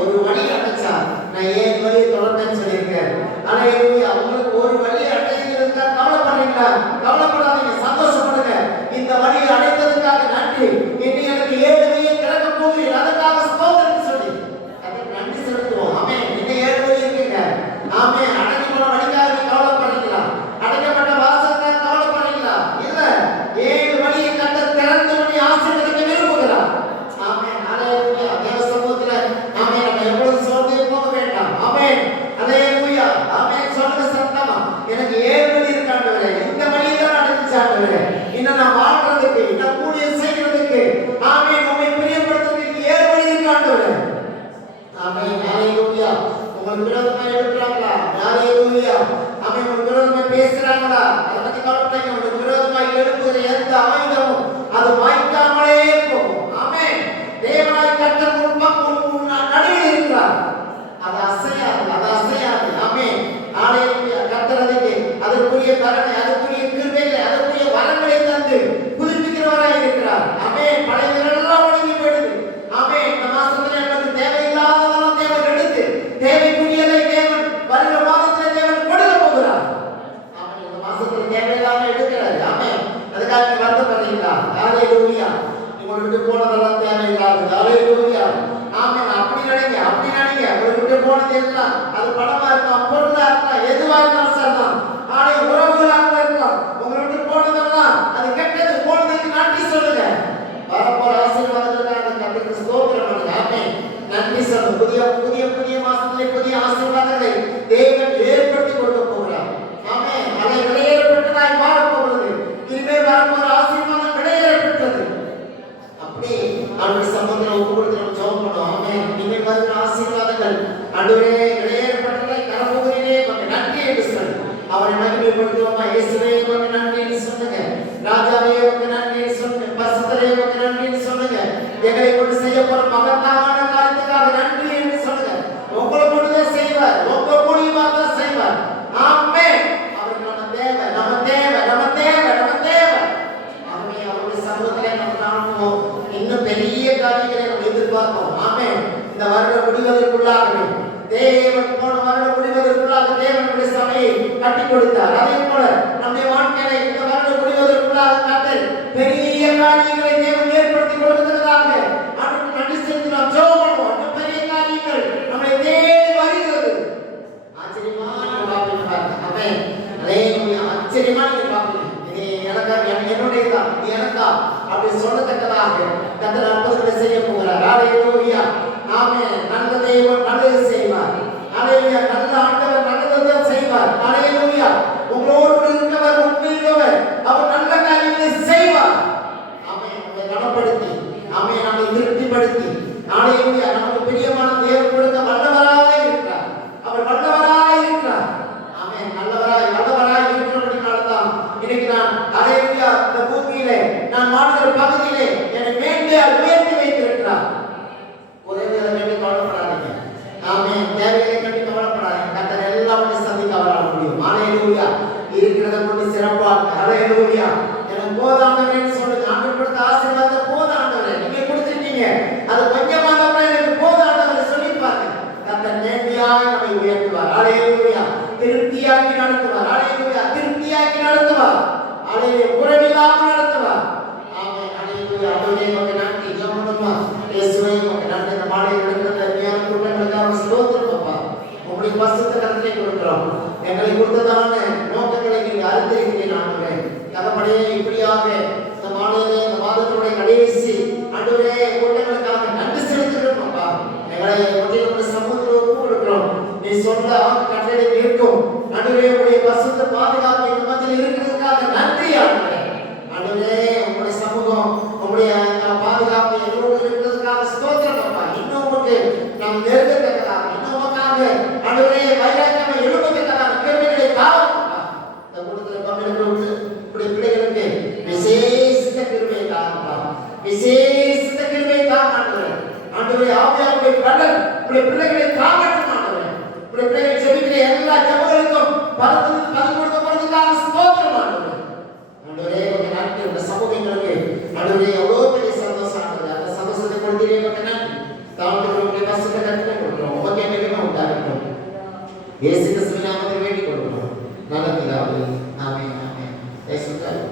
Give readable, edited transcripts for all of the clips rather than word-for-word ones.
ஒரு வழி அடைச்சா நான் 7 வழி தொடர்ந்தேன்னு சொல்லியிருக்கேன். அல்லேலூயா. உங்களுக்கு ஒரு வழி அடைகிறதுக்காக கவலைப்படுறீங்களா? கவலைப்படாதீங்க, சந்தோஷப்படுங்க. இந்த வழி அடைத்ததுக்காக நன்றி. இனி எனக்கு 7 வழியை திறக்க போகிறீர், அதுக்காக ஸ்தோத்திரம் சொல்லி அதுக்கு நன்றி செலுத்துவோம். ஆமென். இன்னும் 7 வழி இருக்குங்க. ஆமென். அடைஞ்சு போன வழிக்காக நீ கவலைப்படுறீங்களா? அடைக்கப்பட்ட வாசலுக்காக கவலைப்படுறீங்களா? இல்ல, 7 வழியை கர்த்தர் திறந்து பண்ணி ஆசீர்வதிக்க விரும்புகிறார். ஆமென். அல்லேலூயா. தேவ சமூகத்துல ஆமென். நம்ம எப்பொழுதும் சோர்ந்தே போக வேண்டாம். ஆமென். அல்லேலூயா. ஆமென். சொல்லுங்க சத்தமா, எனக்கு 7 வழி இருக்கு ஆண்டவரே, இந்த வழியை தான் அடைச்சு ஆண்டவரே, இன்னும் நான் வாழ்றதுக்கு, இன்னும் ஊழியம் செய்யறதுக்கு, ஆமென், உம்மை பிரியப்படுத்துறதுக்கு 7 வழி இருக்கு ஆண்டவரே. ஆமென். அல்லேலூயா. உங்களுக்கு விரோதமா எழுப்புறாங்களா? அல்லேலூயா. ஆமென். உங்களுக்கு விரோதமா பேசுறாங்களா? அதை பத்தி கவலைப்படாதீங்க. உங்களுக்கு விரோதமா எழுப்புகிற எந்த ஆயுதமும் அது வாய்க்காமலே போகும். ஆமென். தேவனாய் கர்த்தர் நடுவில் இருக்கிறார். அது அசையாது, அது அசையாது. ஆமென். அல்லேலூயா. கர்த்தர் அதற்குரிய கருணை, அதற்குரிய கிருபைகளை, அதற்குரிய வரங்களை தந்து புதுப்பிக்கிறவராய் இருக்கிறார். ஆமென். பழையவரெல்லாம் ஒடுங்கி போயிடுது. ஆமென். இந்த மாசத்துல நமக்கு தேவையில்லாததெல்லாம் தேவன் எடுத்து தேவைக்குரியதை தேவன் வருகிற மாதத்துல தேவன் கொடுக்க போகிறார். ஆமென். இந்த மாசத்துல தேவையில்லாம எடுக்கிறாரு. ஆமென். அதுக்காக நீங்க வருத்தப்படுறீங்களா? அல்லேலூயா. உங்களை விட்டு போனதெல்லாம் தேவையில்லாதது. அல்லேலூயா. ஆமென். அப்படி நினைங்க, அப்படி நினைங்க. உங்களை விட்டு போனது எல்லாம் அது பணமா இருக்கலாம், பொருளா இருக்கலாம், எதுவா இருந்தாலும் சரிதான். ஆனா உறவுகளாக இருக்கலாம். உங்களை விட்டு போனதெல்லாம் அது கெட்டது, போனதுக்கு நன்றி சொல்லுங்க. வரப்போற ஆசீர்வாதங்களுக்காக கர்த்தருக்கு ஸ்தோத்திரம் பண்ணுங்க. ஆமென். நன்றி சொல்லுங்க. புதிய புதிய புதிய மாசத்திலே புதிய ஆசீர்வாதங்களை தேவன் ஏற்படுத்தி கொடுக்க போகிறார். ஆமென். அதை விலையேறப்பட்டதாய் மாறப் போகிறது. இனிமேல் வரப்போற ஆசீர்வாதம் விலையேறப்பட்டது. அப்படி ஆண்டவருடைய சமூகத்துல ஒப்பு கொடுத்து நம்ம ஜெபம் பண்ணுவோம். ஆமென். இனிமேல் வருகிற ஆசீர்வாதங்கள் ஆண்டவரே விலையேறப்பட்டதாய் தரப்போகிறீரே, உமக்கு நன்றி என்று சொல்லி அவரை மகிமைப்படுத்துவோமா? இயேசுவே உமக்கு நன்றி என்று சொல்லுங்க. ராஜாவே உமக்கு நன்றி என்று சொல்லுங்க. பரிசுத்தரே உமக்கு நன்றி என்று சொல்லுங்க. எங்களை கொண்டு செய்ய போற மகத்தான காரியத்துக்காக நன்றி என்று சொல்லுங்க. உங்களை கொண்டுதான் செய்வார், உங்க மூலியமா தான் செய்வார். ஆமென். அவருக்கு நம்ம தேவை, நம்ம தேவை, நம்ம தேவை, நம்ம தேவை. ஆமென். அவருடைய சமூகத்திலே நம்ம காணுவோம். இன்னும் பெரிய காரியங்களை நம்ம எதிர்பார்ப்போம். ஆமென். இந்த வருடம் முடிவதற்குள்ளாகவே தேவன் போன வருடம் முடிவதற்குள்ளாக தேவனுடைய சபையை கட்டி கொடுத்தார். அதே போல நம்முடைய வாழ்க்கையை இந்த வருடம் முடிவதற்குள்ளாக கர்த்தர் பெரிய காரியங்களை தேவன் ஏற்படுத்தி கொடுக்கிறதாக அவருக்கு நன்றி செலுத்தி நாம் ஜெபம் பண்ணுவோம். அந்த பெரிய காரியங்கள் நம்மை தேடி வருகிறது. ஆச்சரியமான வார்த்தை. ஆமென். அல்லேலூயா. ஆச்சரியமான வார்த்தை. இது எனக்கா, என்னுடையதா, இது எனக்கா அப்படி சொல்லத்தக்கதாக கர்த்தர் அற்புதங்களை செய்ய போகிறார். அல்லேலூயா. ஆமென். நல்ல தேவன் நல்லது செய்வார். அல்லேலூயா. நல்ல ஆண்டவர் நல்லதுதான் செய்வார். அல்லேலூயா. உங்களோடு இருக்கிறவர், உண்மையுள்ளவர், அவர் நல்ல காரியங்களை செய்வார். ஆமென். நம்மை கனப்படுத்தி, ஆமென், நம்மை திருப்திப்படுத்தி, அல்லேலூயா, நமக்கு பிரியமான தேவன் கொடுக்க வல்லவராய் இருக்கிறார். அவர் வல்லவராய் இருக்கிறார். ஆமென். நல்லவராய் வல்லவராய் இருக்கிறபடினால்தான் இன்னைக்கு நான் அல்லேலூயா இந்த பூமியிலே நான் வாழ்கிற பகுதியிலே என்னை மேன்மையால் உயர்த்தி வைத்திருக்கிறார். உதவிகளை கண்டு கவலைப்படாதீங்க. ஆமென். தேவைகளை கண்டு கவலைப்படாதீங்க. கர்த்தர் எல்லாவற்றையும் சந்திக்க அவரால் முடியும். அல்லேலூயா. இருக்கிறத கொண்டு சிறப்பாக. அல்லேலூயா. எனக்கு போதாண்டவரேன்னு சொல்லுங்க. ஆண்டவர் கொடுத்த ஆசீர்வாதத்தை போதாண்டவரே நீங்க கொடுத்துட்டீங்க, அது கொஞ்சமா தான் எனக்கு போதாண்டவரை சொல்லி பாருங்க. கர்த்தர் நேர்மையாக நம்மை உயர்த்துவார். அல்லேலூயா. திருப்தியாக்கி நடத்துவார். அல்லேலூயா. திருப்தியாக்கி நடத்துவார். அல்லேலூயா. குறைவில்லாமல் நடத்துவார். ஆமென். அல்லேலூயா. ஆண்டவரே உமக்கு நன்றி. ஜெபம் பண்ணுமா? இயேசுவே உமக்கு நன்றி. இந்த மாலை நடக்கிற அருமையான கூட்டங்களுக்காக ஸ்தோத்திரம் அப்பா. உங்களுடைய பரிசுத்த கரத்திலே கொடுக்கிறோம். எங்களை கொடுத்ததான நோக்கங்களை நீங்க அறிந்திருக்கிறீர்கள் ஆண்டவரே. தகப்பனே, இப்படியாக இந்த மாலையிலே இந்த மாதத்தினுடைய கடைசி ஆண்டவரே கூட்டங்களுக்காக நன்றி செலுத்துகிறோம் அப்பா. எங்களை உங்களுடைய சமூகத்தில் ஒப்பு கொடுக்கிறோம். நீ சொன்ன கட்டளை இருக்கும் ஆண்டவரே, உங்களுடைய பரிசுத்த பாதுகாப்பு இந்த மத்தியில் இருக்கிறதுக்காக நன்றி ஆண்டவரே. ஆண்டவரே, உங்களுடைய சமூகம், உங்களுடைய பாதுகாப்பு எங்களோடு இருக்கிறதுக்காக ஸ்தோத்திரம் அப்பா. இன்னும் உங்களுக்கு நாம் நெருங்கத்தக்கதாக, இன்னும் உமக்காக ஆண்டவரே வைராக்கியமா எழுப்பத்தக்கதாக கிருபைகளை தாரும் அப்பா. இந்த கூட்டத்தில் பங்கெடுத்து இப்படி பிள்ளைகளுக்கு விசேஷித்த கிருபையை தாருப்பா. விசேஷித்த கிருபையை தாரும் ஆண்டவரே. ஆண்டவரே, ஆவியானவருடைய கடல் இப்படி பிள்ளைகளை தாங்கட்டும் ஆண்டவரே. இப்படி பிள்ளைகள் செபிக்கிற எல்லா ஜெபங்களுக்கும் பலன் கொடுக்கப்படுவதற்காக ஸ்தோத்திரம் ஆண்டவரே. ஆண்டவரே, உங்க நன்றி. இந்த சமூகங்களுக்கு ஆண்டவரே எவ்வளவு பெரிய சந்தோஷம் ஆண்டவரே. அந்த சந்தோஷத்தை கொடுத்தீரே உங்க நன்றி. தாழ்ந்து பரிசுத்த கருத்தை இயேசு கிறிஸ்துவின் நாமத்தில் வேண்டிக் கொள்கிறோம் நல்ல பிதாவே. ஆமென் ஆமென். இயேசுவே தாய்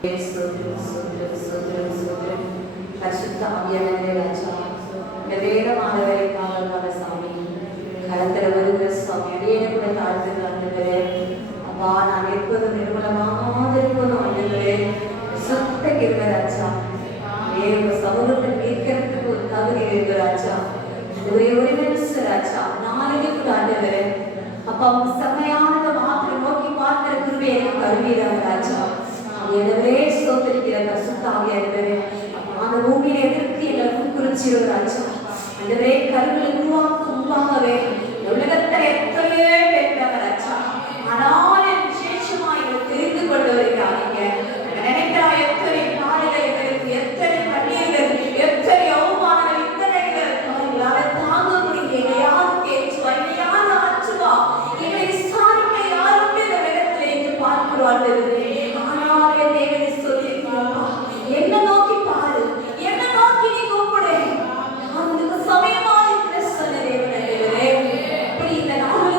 ஸ்தோத்திரம், ஸ்தோத்திரம், ஸ்தோத்திரம், ஸ்தோத்திரம். பரிசுத்த ஆவியானவரே ராஜா, இந்த வேதமான வேலைக்காக சாமி கலத்தில் வருகிற சுவாமி அடியேனை கூட தாழ்த்து ஆண்டுகிறே. அப்பா, நான் இருப்பதும் நிர்மலமாக இருப்பதும் ஆண்டுகிறே. சுத்த கிருபை ராஜா, உங்க சமூகத்தை மீட்கிறதுக்கு ஒரு தகுதி இருக்கு ராஜா. ஒரு நிமிஷம் ராஜா, நாளைக்கு கூட ஆண்டுகிறே. அப்பா, உங்க செம்மையானதை மாத்திரம் நோக்கி பார்க்கிற கிருபை எனக்கு அருவீராக ராஜா. எனவே ஸ்தோத்திரிக்கிற பரிசுத்த ஆவியானவரே, அந்த பூமியில எதிர்த்து எல்லாருக்கும் குறிச்சிடும் ராஜா. எனவே கருவில் உருவாக்கும் முன்பாகவே உலகத்தை எத்தனையோ பேருக்காக ராஜா. ஆனால் விசேஷமாக தெரிந்து கொண்டு வருகிறாங்க. நினைக்கிறா எத்தனை பாடுகள் எங்களுக்கு, எத்தனை கண்ணீர்கள், எத்தனை அவமானங்கள், இத்தனைகள் எங்களால தாங்க முடியல. யாரும் கேட்சுவா, யாரும் ஆச்சுவா, எங்களை விசாரிக்க யாரும் இந்த இடத்துல என்று பார்க்கிறார்கள். என்ன நோக்கி பாரு, என்ன நோக்கி நீ கூப்பிடு. நான் உனக்கு சமயமா இருக்கிற சொன்ன தேவனே, இப்படி இந்த நாள்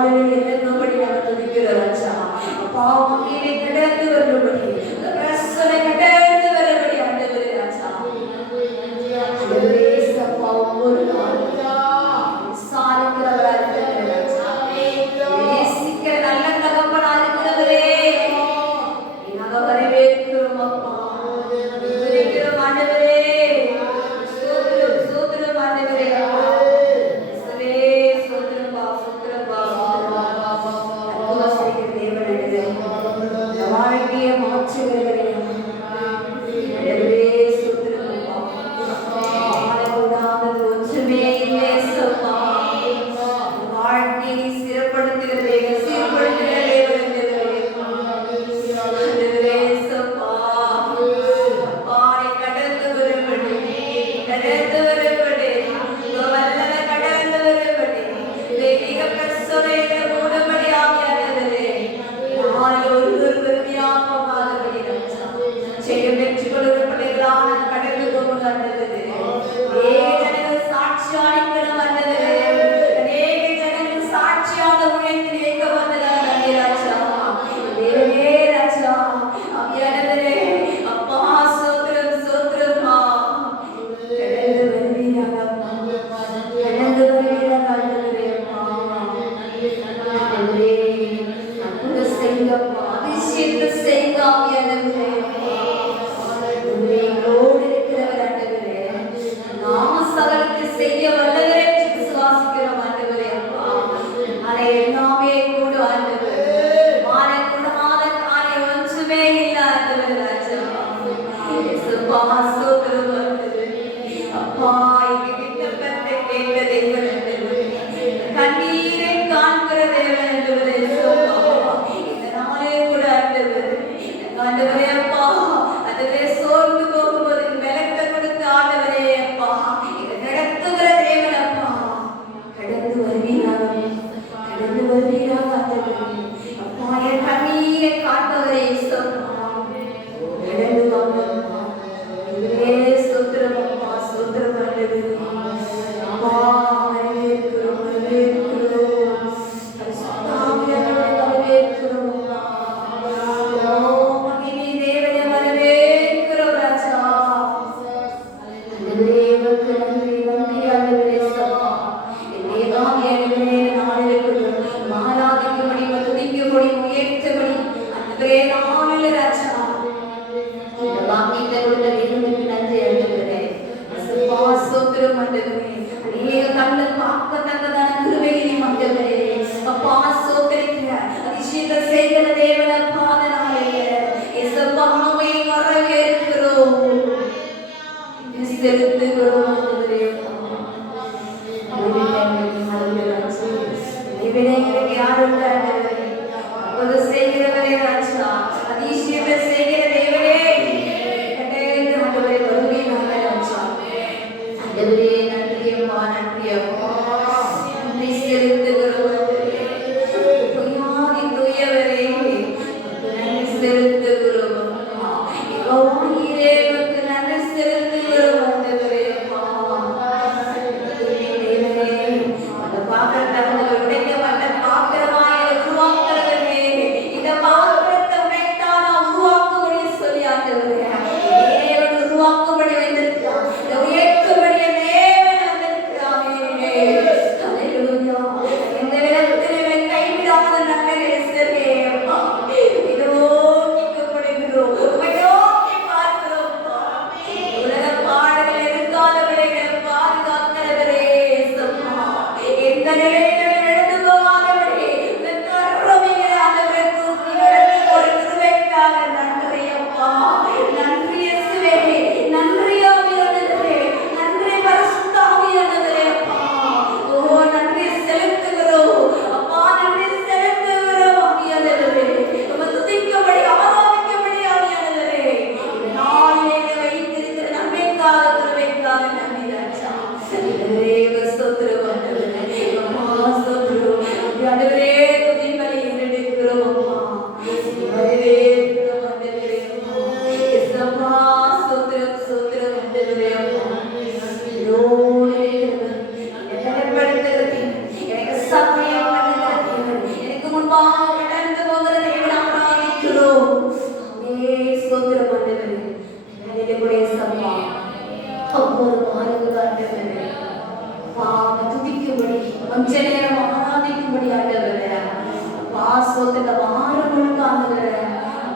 நாளில் இறங்கும்படி நாங்கள் துதிக்கிறோம் ராஜா. அப்பா மகிமை கடந்து வரும்படி, இந்த பிரசனை கடந்து வரும்படி ஆண்டவரே ராஜா. ஆண்டவரே சப்பா ஒவ்வொரு நாளும் விசாரிக்கிறவரா இருக்கிற ராஜா. நேசிக்கிற நல்ல தகப்பனா இருக்கிறவரே, நாங்கள் வரவேற்கிறோம் அப்பா. துதிக்கிறோம் ஆண்டவரே. ஸ்தோத்திரம் ஸ்தோத்திரம் ஆண்டவரே. இயேசுவே ஸ்தோத்திரம் பா ஸ்தோத்திரம் பா அற்புதம் செய்கிற தேவன் ஆண்டவரே. இந்த வாழ்க்கையை மாற்றுகிறவரே ஆண்டவரே ஸ்தோத்திரம் பா. வாழக்கூடாதது ஒன்றுமே இல்லை சப்பா. வாழ்க்கையை சிறப்படுத்துகிற தேவன், சீர்படுத்துகிற தேவன் ஆண்டவரே. ஆண்டவரே சப்பா. அப்பா நீ கடந்து வரும்படி, கடந்து வரும்படி, உங்க வல்லமை கடந்து வரும்படி, தெய்வீக பிரசனைகளை மூடும்படி ஆவியானவரே. நாளில் ஒருவர் பெருமையாக மாறும்படி ராஜா. ஜெயம் பெற்றுக் கொள்கிற பிள்ளைகளாக நாங்கள் கடந்து போகணும் ஆண்டவரே. அநேக ஜனங்கள் சாட்சியாக நிற்கணும் ஆண்டவரே. அநேக ஜனங்கள் சாட்சியாக உழைத்து நிற்க வந்ததாக நன்றி ராஜா. தேவனே ராஜா, ஆவியானவரே, அப்பா ஸ்தோத்திரம் ஸ்தோத்திரம்மா. கடந்து வருவீராக அப்பா. கடந்து வருவீராக ஆண்டவரே அப்பா. ஆண்டவரே, அற்புதம் செய்யுங்க அப்பா. அதிசயத்தை செய்யுங்க ஆவியானவரே அப்பா. ஆண்டவரே, எங்களோடு இருக்கிறவர் ஆண்டவரே. நாம சகலத்தை செய்ய வல்லவரே என்று விசுவாசிக்கிறோம் ஆண்டவரே அப்பா. அதை எல்லாமே கூட ஆண்டவரே. மாறக்கூடாத காரியம் ஒன்றுமே இல்லை ஆண்டவரே ராஜா. இயேசுப்பா ஸ்தோத்திரம் ஆண்டவரே. அப்பா எங்க விண்ணப்பத்தை கேட்ட தேவன் ஆண்டவரே. கண்ணீரை காண்கிற தேவன் ஆண்டவரே. இயேசுப்பா இந்த நாளே கூட ஆண்டவரே, ஆண்டவரே அப்பா, ஆண்டவரே சோர்ந்து போகும்போது பலத்தை கொடுத்து ஆண்டவரே அப்பா இதை நடத்துகிற தேவன் அப்பா. கடந்து வருவீராக, கடந்து வருவீராக ஆண்டவரே. அப்பா என் கண்ணீரை காண்பவரே இயேசுப்பா. கடந்து வாங்க அப்பா. ஆண்டவரே ஸ்தோத்திரம் அப்பா ஸ்தோத்திரம் ஆண்டவரே. அப்பா வரவேற்கிறோம் வரவேற்கிறோம். பரிசுத்த ஆவியானவரே வரவேற்கிறோம் அப்பா. ஓ மகிமை தேவனே வரவேற்கிறோம் ராஜா. ஆண்டவரே உமக்கு நன்றி நன்றி ஆண்டவரே சப்பா. என் தேவாவியானவரே நாளில் மாறாதிக்கும்படி துதிக்கும்படி உயர்த்தும்படி ஆண்டவரே நாளில் ராஜா. இந்த வாக்கியத்தை கொடுத்த தேவனுக்கு நன்றி ஆண்டவரே. சப்பா ஸ்தோத்திரம் ஆண்டவரே. அநேக கண்கள் பார்க்கத்தக்கதான கிருபையை ஆண்டவரே அப்பா ஸ்தோத்திரிக்கிற அதிசயத்தை செய்கிற தேவன் அப்பா அந்த நாளிலே இயேசுப்பா உம்மை வரவேற்கிறோம், செலுத்துகிறோம் ஆண்டவரே அப்பா. எங்களுக்கு யாரும் ஆண்டவரே. அப்போது செய்கிறவரே ராஜா, அதிசயத்தை செய்கிற தேவனே கடந்து ஆண்டவரே வருவீராக ராஜா. ஆண்டவரே நன்றி அம்மா நன்றி அப்பா. நன்றி செலுத்துகிறோம் ஆண்டவரே. தூயாதி தூயவரே உமக்கு நன்றி செலுத்துகிறோம் அப்பா. யெகோவாயே உமக்கு நன்றி செலுத்துகிறோம் ஆண்டவரே அப்பா. தேவனே அந்த பாத்திரத்தை ஆண்டவர் உடைக்கப்பட்ட பாத்திரமாய் உருவாக்குறவரே. இந்த பாத்திரத்தை உடைத்தால் நான் உருவாக்கும்படி சொல்லி ஆண்டவரே தேவன் உருவாக்கும்படி வந்திருக்கிறார். இந்த உயர்த்தும்படி தேவன் வந்திருக்கிறாரே. ஹல்லேலூயா. எந்த விதத்திலுமே கைவிடாத நல்ல நேசரே அப்பா. இதோ கேட்கப்படுகிறோம், உம்மை நோக்கி பார்க்கிறோம் அப்பா. உலக பாடுகள் எதிர்காலங்களை பாதுகாக்கிறவரே சப்பா. எந்த நிலையிலும் நடந்து போகாதவரே இந்த கருமையை ஆண்டவரே தூக்கி நடத்தி ஒரு கிருபைக்காக நன்றி அப்பா. நன்றி இயேசுவே, நன்றி ஆவியானவரே, நன்றி பரிசுத்த ஆவியானவரே அப்பா. ஓ நன்றி செலுத்துகிறோம் அப்பா, நன்றி செலுத்துகிறோம் சோத்துல வாரம் முழுக்க ஆண்டவரே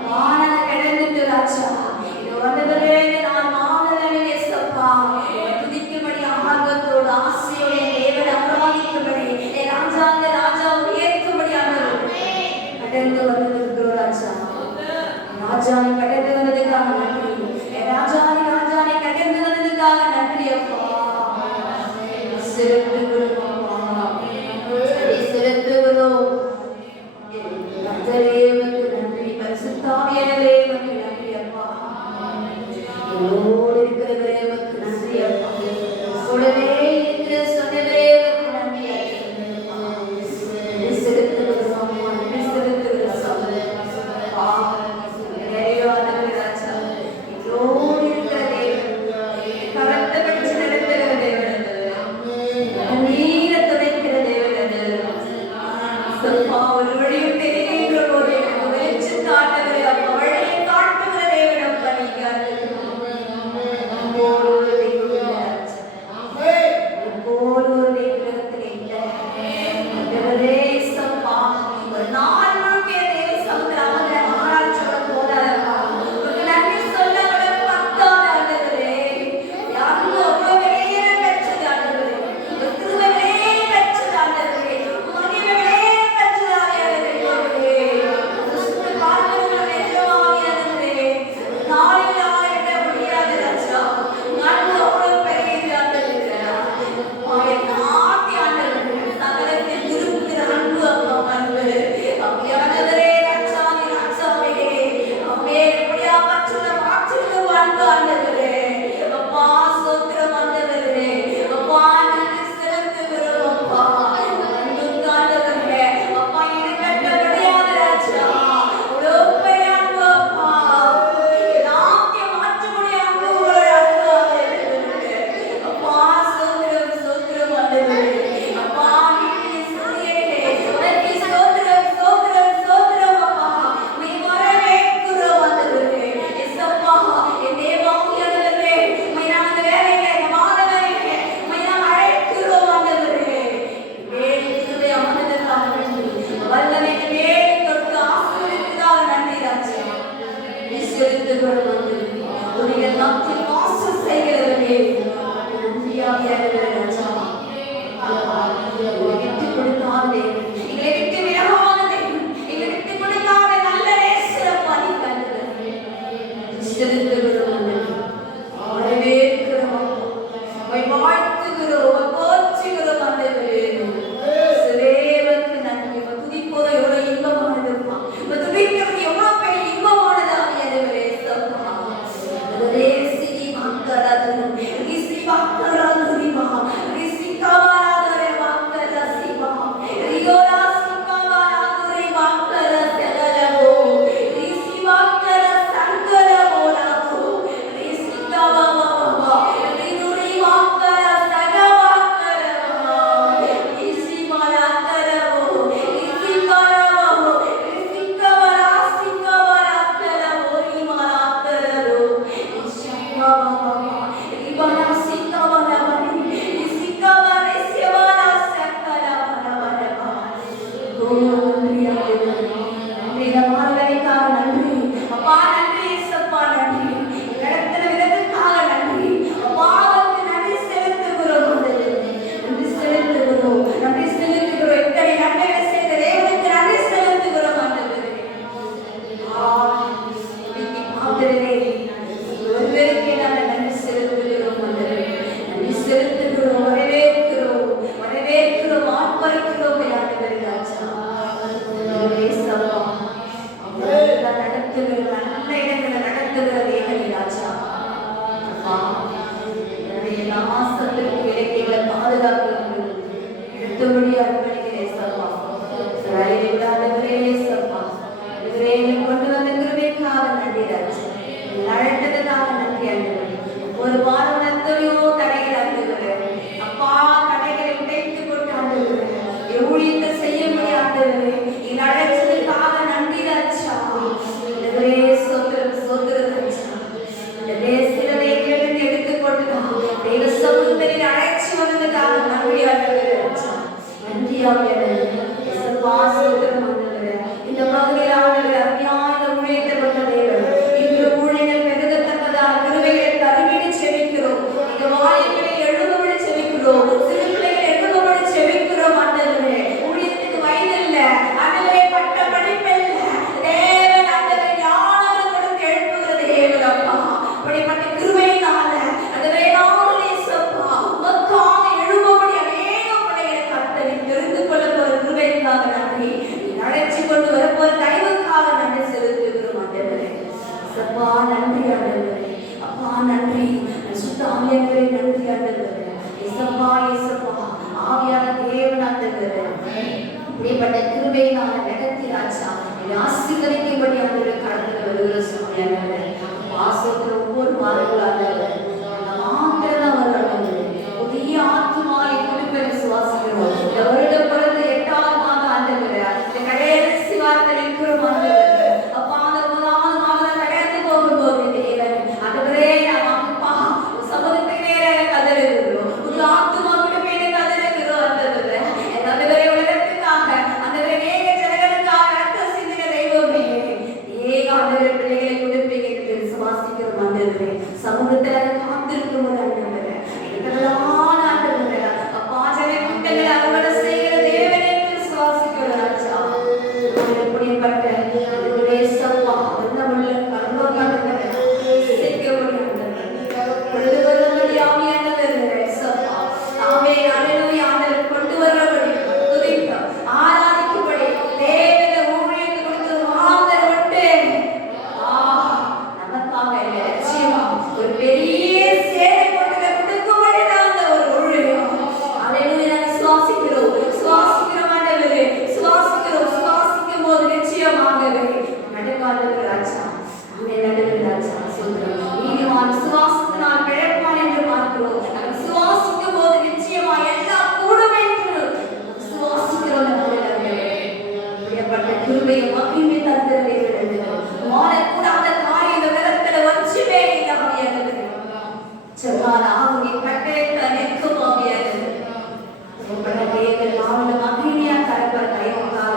வான கடந்துட்டு ராஜா இது வந்தவரே நான் மானவரே இயேசுப்பா துதிக்கும்படி ஆர்வத்தோடு ஆசையோடு தேவனை ஆராதிக்கும்படி ராஜாங்க ராஜாவை ஏற்கும்படி ஆண்டவரே கடந்து வந்திருக்கிறோம் ராஜா ராஜாவை கடந்து வந்ததுக்காக நன்றி ராஜாவை கடந்து வந்ததுக்காக நன்றி அப்பா சிறப்பு நன்றி பரிசுத்தாவியானவரே உமக்கு நன்றி அப்பா என்னோடு இருக்கிறவரே உமக்கு நன்றி அப்பா கூடவே இருக்கிற சொன்னவரே உமக்கு நன்றி அப்பா செலுத்துகிறோம் அப்பா நிறைவானவர் ராஜா என்னோடு இருக்கிற தேவன் கரத்தை பிடிச்சு நடத்துகிற தேவன் நீரை துடைக்கிற தேவன் ஒரு வழியும் தெரிகின்ற போது எனக்கு வெளிச்சு காட்டுகிற அப்ப வழியை காட்டுகிற தேவனம் பண்ணிக்காது ஒரு வாரம் எத்தனையோ தடைகள் ஆண்டவரே அப்பா தடைகளை உடைத்து போட்டு ஆண்டவரே ஊழியத்தை செய்ய முடியாது இந்த அழைச்சதுக்காக நன்றி ராஜா இதே சோத்திரம் ராஜா இதே சிலரை கேட்டு எடுத்து போட்டு தெய்வ சமூகத்தில் அழைச்சி வந்ததுக்காக நன்றி ஆண்டவரே ராஜா நன்றி ஆண்டவரே சோத்திரம் ஆண்டவரே இந்த அப்படிப்பட்ட கிருபையினால நடத்தி ராஜா என்னை ஆசீர்வதிக்கும்படி அவங்களுடைய கடந்து வருகிற சுவாமியானவரே. வாசத்துல ஒவ்வொரு வாரங்களாக மாத்திரம் அவர்கள் புதிய ஆத்மாவை கொடுக்க விசுவாசிக்கிறோம். இந்த வருடம் பிறந்த 8வது மாதம் ஆண்டவரே, இந்த கடைசி வாரத்தை நிற்கிறோம் ஆண்டவரே. அப்பா அந்த 9வது மாதம் கடந்து போகும்போது தேவன் ஆண்டவரே அப்பா சமூகத்துக்கு நேராக கதறுகிறோம். புது ஆத்மா விடுமே கதறுகிறோம் ஆண்டவரே. ஆண்டவரே உலகத்துக்காக ஆண்டவரே ஏக ஜனங்களுக்காக ரத்தம் சிந்தின தெய்வமே, ஏக ஆண்டவரே பிள்ளைகளை கொடுப்பீங்க என்று விசுவாசிக்கிறோம் ஆண்டவரே. சமூகத்தில் காத்திருக்கும் ஆண்டவரே, இதெல்லாம் ஆண்டவரே அப்பா ஜன கூட்டங்களை அறுவடை செய்கிற தேவனே என்று விசுவாசிக்கிறோம் ராஜா. எப்படிப்பட்ட ஒரு சப்பா உள்ளமுள்ள கர்மம் ஆண்டவரே சேர்க்கக்கூடிய ஆண்டவரே கொண்டு வரும்படி ஆவியானவரே சப்பா நாமே அல்லேலூயா ஆண்டவரே கொண்டு வரும்படி துதிக்க ஆராதிக்கும்படி தேவனை ஊழியத்தை கொடுத்து மாந்தர் உண்டு. நமக்காக லட்சியமா ஒரு பெரிய சேவை கொடுக்க கொடுக்கும்படி அந்த ஒரு ஊழியம் அல்லேலூயா சுவாசிக்கிறோம் ஆண்டவரே சுவாசிக்கும் போது நிச்சயமாகவே நடக்காதவர் ராஜா. அங்கே நடுவர் ராஜா சொல்றோம் நீதிமான் சுவாசத்தினால் பிழைப்பான் என்று பார்க்கிறோம். நம்ம சுவாசிக்கும் போது நிச்சயமா எல்லாம் கூடும் என்று சுவாசிக்கிறோம். அப்படிப்பட்ட கிருபையை மகிமை தந்திரவே வாழக்கூடாத காரியம் இந்த உலகத்துல வச்சுமே இல்லை ஆவியானவரே. செவ்வாறு ஆவியை கட்டளையிட்ட நிற்கும் ஆவியானவரே. தேவன் நாவல மகிமையா கரப்பர் கைவக்கால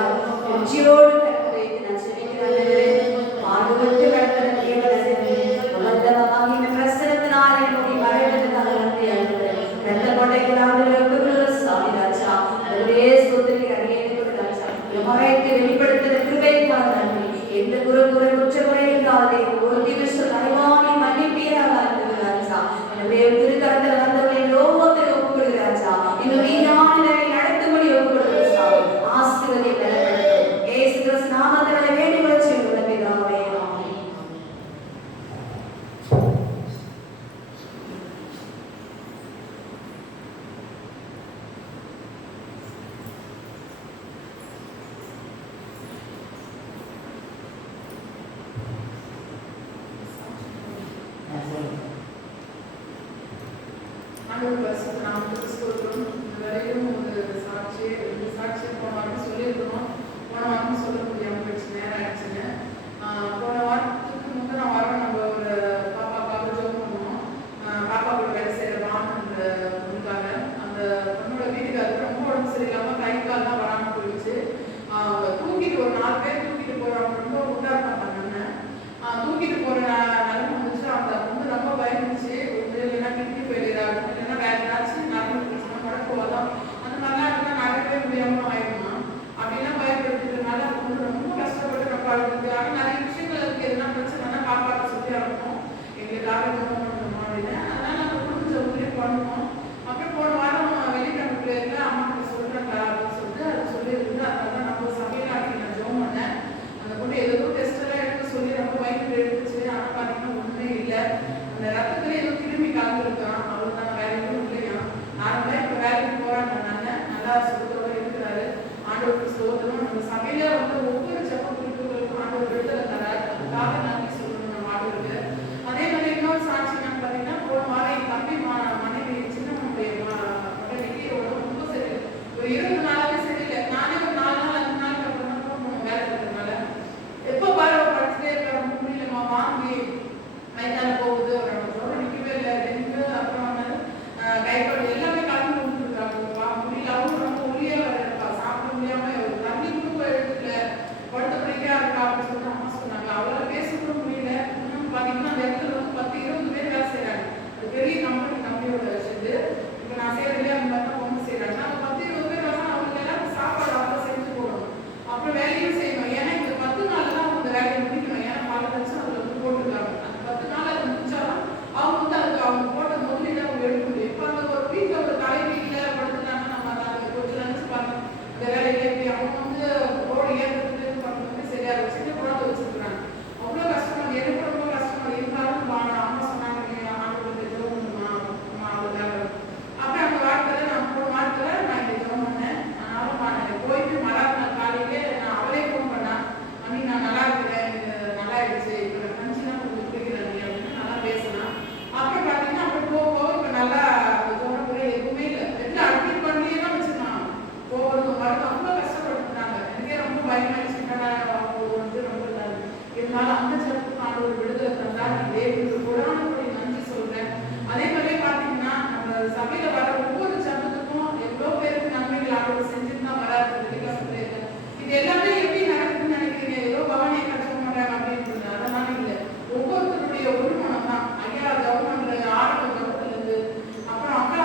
உச்சியோடு கட்ட வைத்து நான் செவிக்கிறேன். பாடுபட்டு கடக்கிற தேவனே உலகமாக இந்த பிரசனத்தினால் என்னுடைய மறைவதற்காக நன்றி ஆண்டவரே. நல்ல கொடைகளாக சாமி ராஜா ஒரே சோதனை அடியேன் ராஜா மறைத்து வெளிப்படுத்துகிற கிருபைக்காக நன்றி. எந்த குற்றமுறை இருந்தாலே ஒரு நிமிஷம் அறிவானி மன்னிப்பீராக ராஜா. எனவே திருக்கரத்தில் வந்தவரை லோகத்தில் ஒப்புக்கொள்கிற ராஜா இந்த வீரமான நடத்தும்படி ஒப்புக்கொள்கிற ஆசீர்வதி பலப்படுத்தும் இயேசு கிறிஸ்து நாமத்தில் வேண்டி வச்சு பிதாவே ஆமென். ஆண்டவர் பரிசுத்த நாமத்துக்கு ஸ்தோத்திரம். இதுவரையும் ஒரு சாட்சியை போன வாரம் சொல்லியிருக்கிறோம். போன வாரம் சொல்ல முடியாமல் போயிடுச்சு, நேரம் ஆயிடுச்சுன்னு. போன வாரத்துக்கு முந்தின வாரம் நம்ம ஒரு பாப்பாவுக்காக ஜோம் பண்ணுவோம். பாப்பா கூட வேலை செய்கிற வானன்ற பொண்ணுக்காக. அந்த பொண்ணோட வீட்டுக்காரருக்கு ரொம்ப உடம்பு சரியில்லாமல் கை கால்லாம் வராமல் போயிடுச்சு. தூக்கிட்டு ஒரு 4 பேர் தூக்கிட்டு போகிறவங்க ரொம்ப உண்டாட்டம் பண்ணாங்க. தூக்கிட்டு போகிற நிலைமை வந்துச்சு. அந்த பொண்ணு ரொம்ப பயந்துச்சு. இல்லைன்னா கிட்னி ஃபெயிலியர் ஆகும், இல்லைன்னா வேற ஏதாச்சும் நரம்பு பிரச்சனை முடக்குவதான் அந்த மாதிரிலாம் இருந்தால் நடக்கவே முடியாமல் ஆயிடுமா அப்படின்லாம் பயப்படுத்திட்டதுனால அந்த பொண்ணு ரொம்ப கஷ்டப்பட்டு ரொம்ப அழுது. ஆனால் நிறைய விஷயங்கள் இருக்குது. எதுனா பிரச்சனைனா பாப்பாட்ட சொல்லி அனுப்போம் எங்களுக்காக பண்ணணும் அப்படின்னு. அதனால நம்ம குடும்ப ஊரே பண்ணுவோம். அப்புறம் போன வாரம் வெள்ளிக்கிழமை பிள்ளைல அம்மா கிட்ட சொல்கிறாங்க அப்படின்னு சொல்லிட்டு அதை சொல்லியிருந்து அதனால நம்ம சமையல் ஆக்கி நான் ஜோம் பண்ணேன். அந்த பொண்ணு ஏதோ டெஸ்ட் எல்லாம் எடுக்க சொல்லி ரொம்ப வயிற்று எடுத்துச்சு. ஆனால் பார்த்தீங்கன்னா ஒன்றுமே இல்லை. அந்த ரத்தத்துல ஏதோ கிருமி கலந்துருக்கான். அவருக்கு நான் வேற எதுவும் இல்லையா. நார்மலா இப்ப வேலைக்கு போறாங்க. நல்லா சுத்தத்தோட இருக்கிறாரு. ஆண்டவருக்கு ஸ்தோத்திரம். நம்ம சபையில வந்து ஒவ்வொரு ஜெப குறிப்புகளுக்கும் ஆண்டவர் விடுதலை தரார். அதுக்காக நன்றி சொல்லணும் நம்ம ஆண்டவருக்கு. அதே மாதிரி இன்னொரு சாட்சி என்னன்னு பார்த்தீங்கன்னா போன வாரம் என் தம்பி மனைவி சின்னவனுடைய மனைவிக்கு ரொம்ப சரியில்லை. ஒரு 20 நாளாவே சரியில்லை. நானே ஒரு 4 நாள் 5 நாளுக்கு அப்புறம் தான் போகணும் வேலை இருக்கிறதுனால. எப்போ பாரு படுத்துட்டே இருக்கிற முடியலமா வாங்கி மைதான போகுது. ஒரு நம்ம நிற்கவே இல்லை. டெங்கு அப்புறம் கைப்பாடு எல்லாமே கலந்து கொடுத்துருக்காங்க. முடியல. அவங்க ரொம்ப ஒளியா வேற இருக்கா. சாப்பிட முடியாம ஒரு தண்ணி கூட எடுத்துக்கல. படுத்த படிக்கா இருக்கா அப்படின்னு சொல்லிட்டு அம்மா சொன்னாங்க. அவளால் பேச கூட முடியல. இன்னும் பார்த்தீங்கன்னா அந்த இடத்துல வந்து 10-20 பேர் வேலை செய்யறாங்க. அது பெரிய கம்பெனியோட இது. இப்போ நான் செய்யறதுலேயே அந்த மாதிரி தான் ஒன்று செய்யறாங்க. அந்த 10-20 பேர் வரலாம். அவங்களுக்கு எல்லாரும் சாப்பாடு அவங்க செஞ்சு போடணும். அப்புறம் வேலையும் செய்யணும். ஏன்னா இந்த 10 நாள் தான் அவங்க வேலையை முடிக்கணும். ஏன்னா பல லட்சம் அதில் வந்து போட்டுருக்காங்க. அந்த 10 நாள் அதை முடிச்சாலும் அவங்க வந்து அதுக்கு அவங்க போட்ட முதலீடு அவங்க எடுக்க முடியும். இப்போ அந்த ஒரு வீட்டில் ஒரு தலைவீட்டில் படுத்துனாங்க. நம்ம அதை கொஞ்சம் நினைச்சு பார்க்கணும். அந்த வேலையில எப்படி அவங்க வந்து ரோடு ஏற்றுறது பண்ணுறது சரியா வச்சுட்டு குழந்தை வச்சுருக்குறாங்க. அவ்வளோ கஷ்டமா எனக்கு ரொம்ப கஷ்டமா இருந்தாலும் அம்மா சொன்னாங்க ஆண்டு ஜோம் பண்ணுமா அவங்க. அப்புறம் அந்த வாரத்தில் நான் போன வாரத்தில் நான் இங்கே ஜோம் பண்ணேன். அதனால நான் போயிட்டு மறாநாள் பயமாயிடுச்சு. ரொம்ப இதாது. இருந்தாலும் அந்த ஜபத்துக்கு ஆண்டவர் விடுதலை தந்தார். நான் தேவனுக்கு கோடான நன்றி சொல்றேன். அதே மாதிரி பாத்தீங்கன்னா நம்ம சபையில வர ஒவ்வொரு ஜபத்துக்கும் எவ்வளவு பேருக்கு நன்மைகள் ஆண்டவர் செஞ்சுட்டு தான் வராது. இது எல்லாமே எப்படி நடக்குதுன்னு நினைக்கிறீங்க? ஏதோ பவானியை கட்ட மாட்டாங்க அப்படின்னு அதெல்லாம் இல்லை. ஒவ்வொருத்தருடைய ஒரு மனம் தான். ஐயா கவர்மெண்ட்ல ஆரம்ப கவர்மெண்ட்ல இருந்து, அப்புறம் அக்கா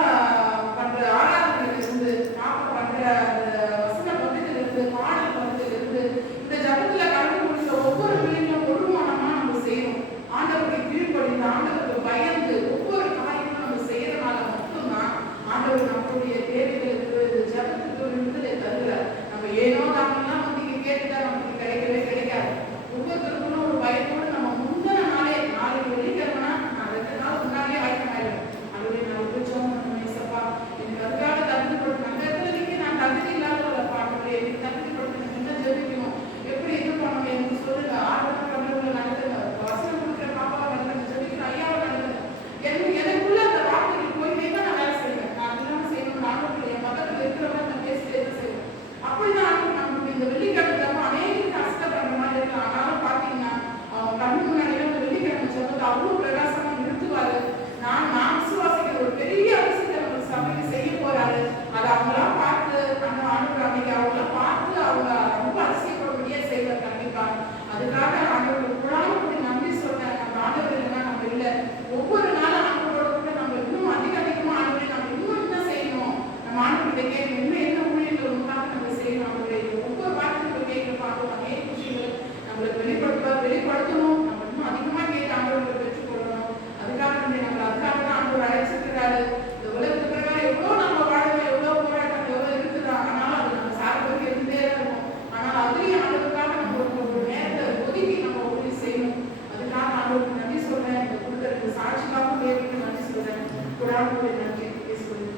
பண்ற ஆராதனையில இருந்து, பாப்பா பண்ற அந்த வசன பகுதியில இருந்து, பாடல் பகுதியில இருந்து, இந்த ஜபத்துல கலந்து கொடுத்த ஒவ்வொரு பிள்ளைங்களும் ஒரு மனமா நம்ம செய்யணும். ஆண்டவருக்கு கீழ்ப்படிந்து, ஆண்டவருக்கு பயந்து ஒவ்வொரு காரியமும் நம்ம செய்யறதுனால மட்டும்தான் ஆண்டவர் நம்மளுடைய தேவைகளுக்கு இந்த ஜபத்துக்கு ஒரு விடுதலை தருகிறார். நம்ம ஏனோ நாமெல்லாம் வந்து இங்க கேட்டுட்டா நமக்கு கிடைக்கவே கிடைக்காது. ஒவ்வொருத்தருக்கும் ஒரு பயத்தோடு நம்ம முந்தின நாளே, நாளைக்கு வெள்ளிக்கிழமைனா நான் 2 நாள் முன்னாடியே ஆயிட்டமாயிடும். அதுவே நான் ஜெபம் பண்ணணும். ஏசப்பா எனக்கு அதுக்காக தகுதி கொடுத்து அந்த இடத்துல நான் தகுதி இல்லாத பாடுறேன். எனக்கு தகுதி கொடுத்து எனக்கு என்ன ஜெபிக்கணும், எப்படி இது பண்ணணும் எனக்கு சொல்லுங்க. ஆர்வம் பண்ணுறவங்க நடத்துங்க. வசனம் கொடுக்குற பாப்பாவை நடத்துங்க, ஜெபிக்கிற ஐயாவை நடத்துங்க. எனக்குள்ள அந்த வார்த்தைகள் போயிட்டே தான் நான் வேலை செய்வேன். நான் அதெல்லாம் செய்யணும். நானும் என் பக்கத்தில் இருக்கிறவங்க நான் பேசிட்டே தான் செய்வேன். அப்படிதான் நமக்கு இந்த வெள்ளிக்கிழமை ஜபம் அநேக கஷ்டப்படுற மாதிரி இருக்கு. ஆனாலும் பாத்தீங்கன்னா அவங்க கண்ணு முன்னாடியே இந்த வெள்ளிக்கிழமை ஜபத்தை அவ்வளவு பிரகாசமா நிறுத்துவாரு. நான் விசுவாசிக்கிற ஒரு பெரிய அரசியல் நம்ம சபைக்கு செய்ய போறாரு. அதை அவங்களாம் பார்த்து அந்த ஆண்டவர் அன்னைக்கு அவங்களாம் பார்த்து அவங்க ரொம்ப அதிசயப்படும்படியே செய்வார் கண்டிப்பா. அதுக்காக ஆண்டவருக்கு குழாம நன்றி சொல்றேன். நம்ம ஆண்டவர் இல்லைன்னா நம்ம இல்லை. ஒவ்வொரு நாளும் ஆண்டவரோட கூட நம்ம இன்னும் அதிகமா ஆண்டவரை நம்ம இன்னும் என்ன செய்யணும், நம்ம ஆண்டவர்கிட்ட கேட்கணும். இன்னும் என்ன ஊழியர்கள் உண்டாக நம்ம செய்யணும். ஆண்டவரை ஒவ்வொரு வார்த்தையும் கேட்கிறப்பாங்க அநேக விஷயங்கள் நம்மளுக்கு வெளிப்படுத்தணும். நம்ம இன்னும் அதிகமா கேட்டு ஆண்டவர்களை பெற்றுக்கொள்ளணும். அதுக்காக நம்ம அதுக்காக தான் ஆண்டவர் அழைச்சிருக்கிறாரு. இந்த உலகத்துக்கு பிரகாரம் எவ்வளவு நம்ம வாழ்க்கை, எவ்வளவு போராட்டம் எவ்வளவு இருக்குதா, ஆனாலும் அது நம்ம சார்புக்கு இருந்தே இருக்கும். ஆனால் அதுலயும் ஆண்டவருக்காக நம்ம ஒரு நேரத்தை ஒதுக்கி நம்ம உதவி செய்யணும். அதுக்காக ஆண்டவருக்கு நன்றி சொல்றேன். இந்த கொடுத்த சாட்சிக்காக தேவைக்கு நன்றி சொல்றேன். கூடாது நன்றி பேசுகிறேன்.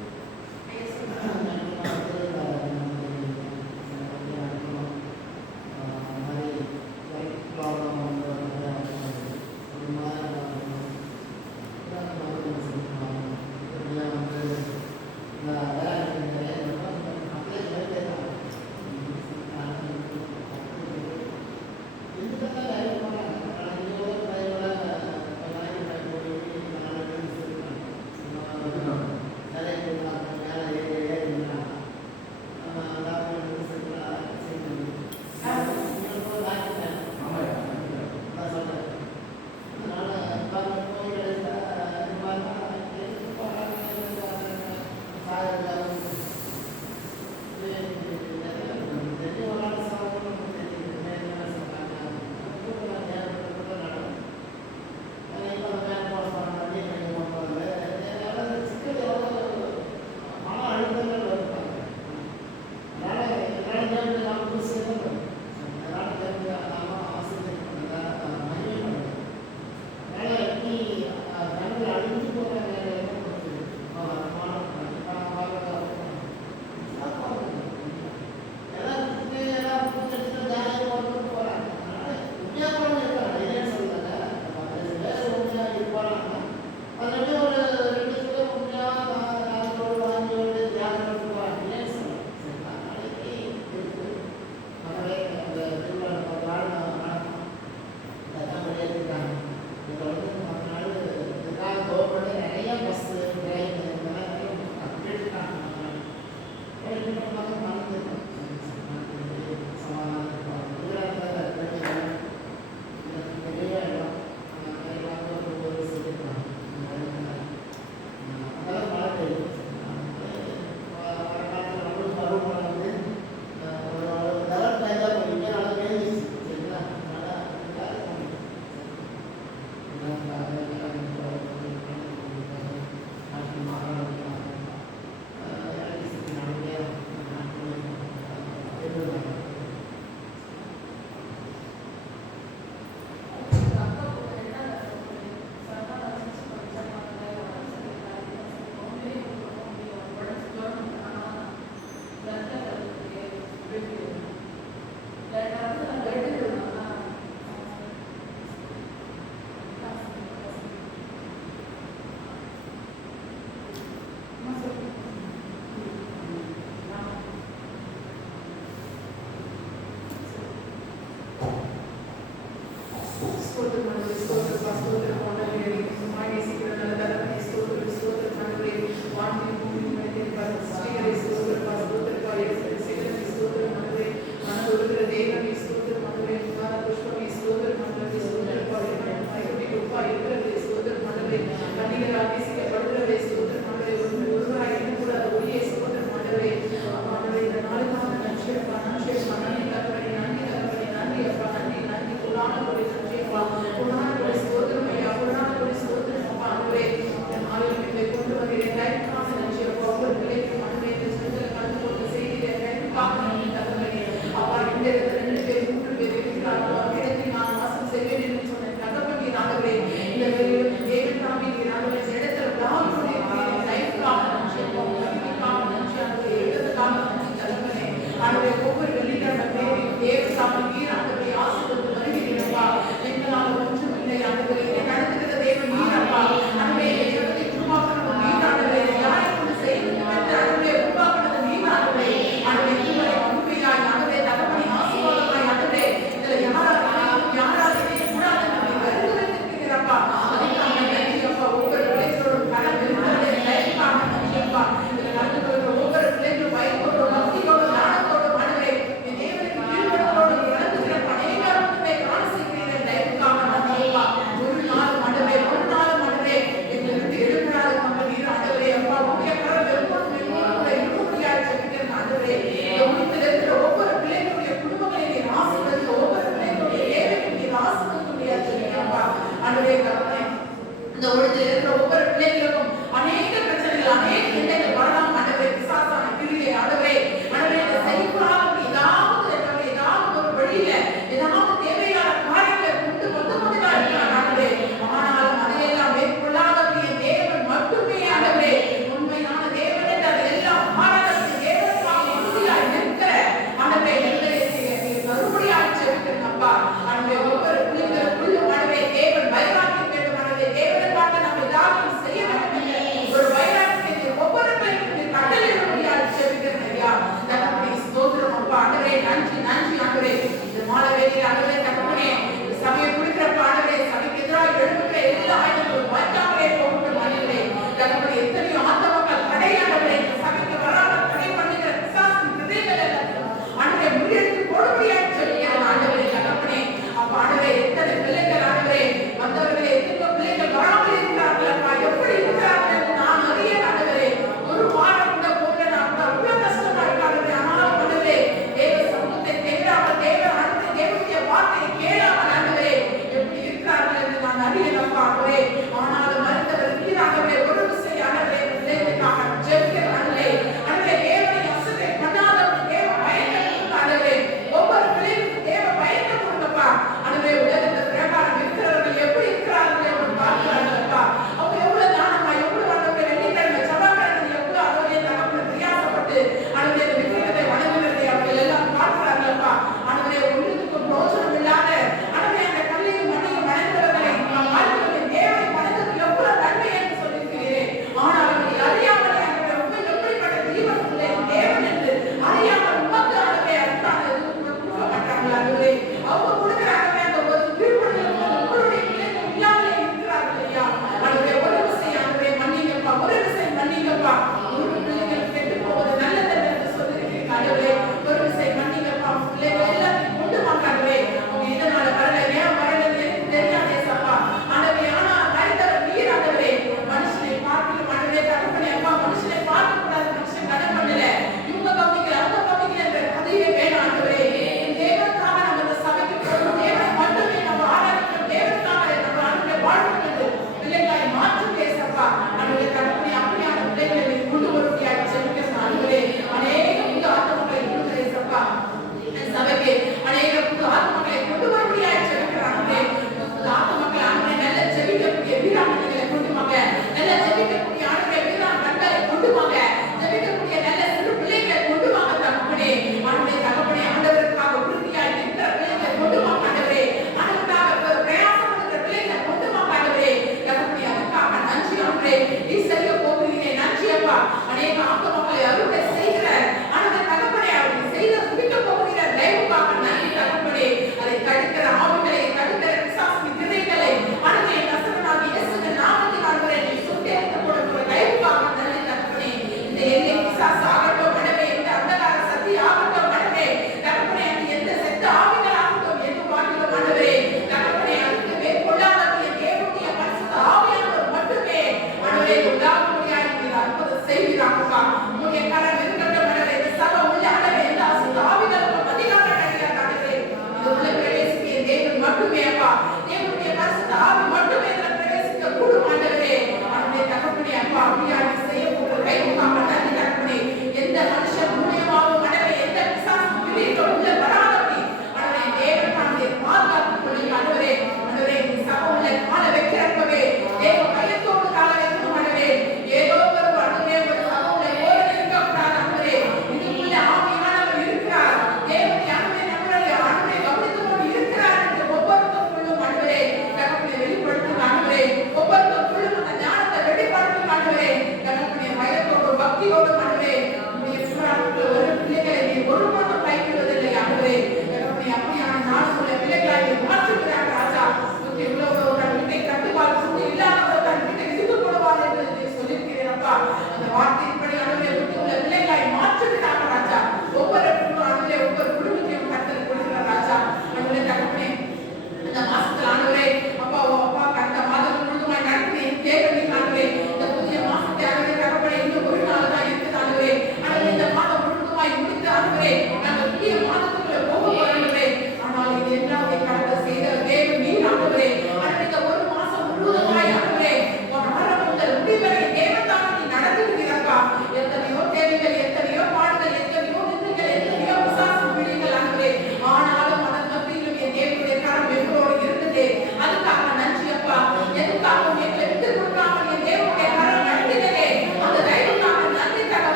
ஸ்தோத்திரம் ஆண்டவரே, ஸ்தோத்திரம் ஸ்தோத்திரம் ஆண்டவரே, நீ நேசிக்கிற நல்ல தகப்பனே, ஸ்தோத்திரம் ஸ்தோத்திரம் ஆண்டவரே, வானத்தின் பூமியின் மனிதனை சிருஷ்டிகரே, ஸ்தோத்திரம் ஸ்தோத்திரம் இயேசுவே, ஸ்தோத்திரம் ஆண்டவரே, மனதுருகிற தேவனே, ஸ்தோத்திரம் ஆண்டவரே, புகார புஷ்பமே, ஸ்தோத்திரம் ஆண்டவரே, ஸ்தோத்திரம் கைகுட்டி உப்பா இருக்கிறதே, ஸ்தோத்திரம் ஆண்டவரே, கண்ணிகளால் நேசிக்கப்படுகிறதே, ஸ்தோத்திரம் ஆண்டவரே, ஒருவராய் எண்ணக்கூடாத ஒளியே, ஸ்தோத்திரம் ஆண்டவரே, ஆண்டவரே, இந்த நாளுக்காக நன்றி அப்பா, நன்றி அப்பா, நன்றி தகப்பனே, நன்றி தகப்பனே, நன்றி அப்பா, நன்றி நன்றி புராண கொடி நன்றி அப்பா, புராண கொடி ஸ்தோத்திரம் ஐயா, புராண கொடி ஸ்தோத்திரம் அப்பா, ஆண்டவரே, இந்த நாளில் எங்களை கொண்டு வந்து என் லைஃப்காக நன்றி அப்பா, ஒவ்வொரு பிள்ளைக்கும் ஆண்டவரே, இந்த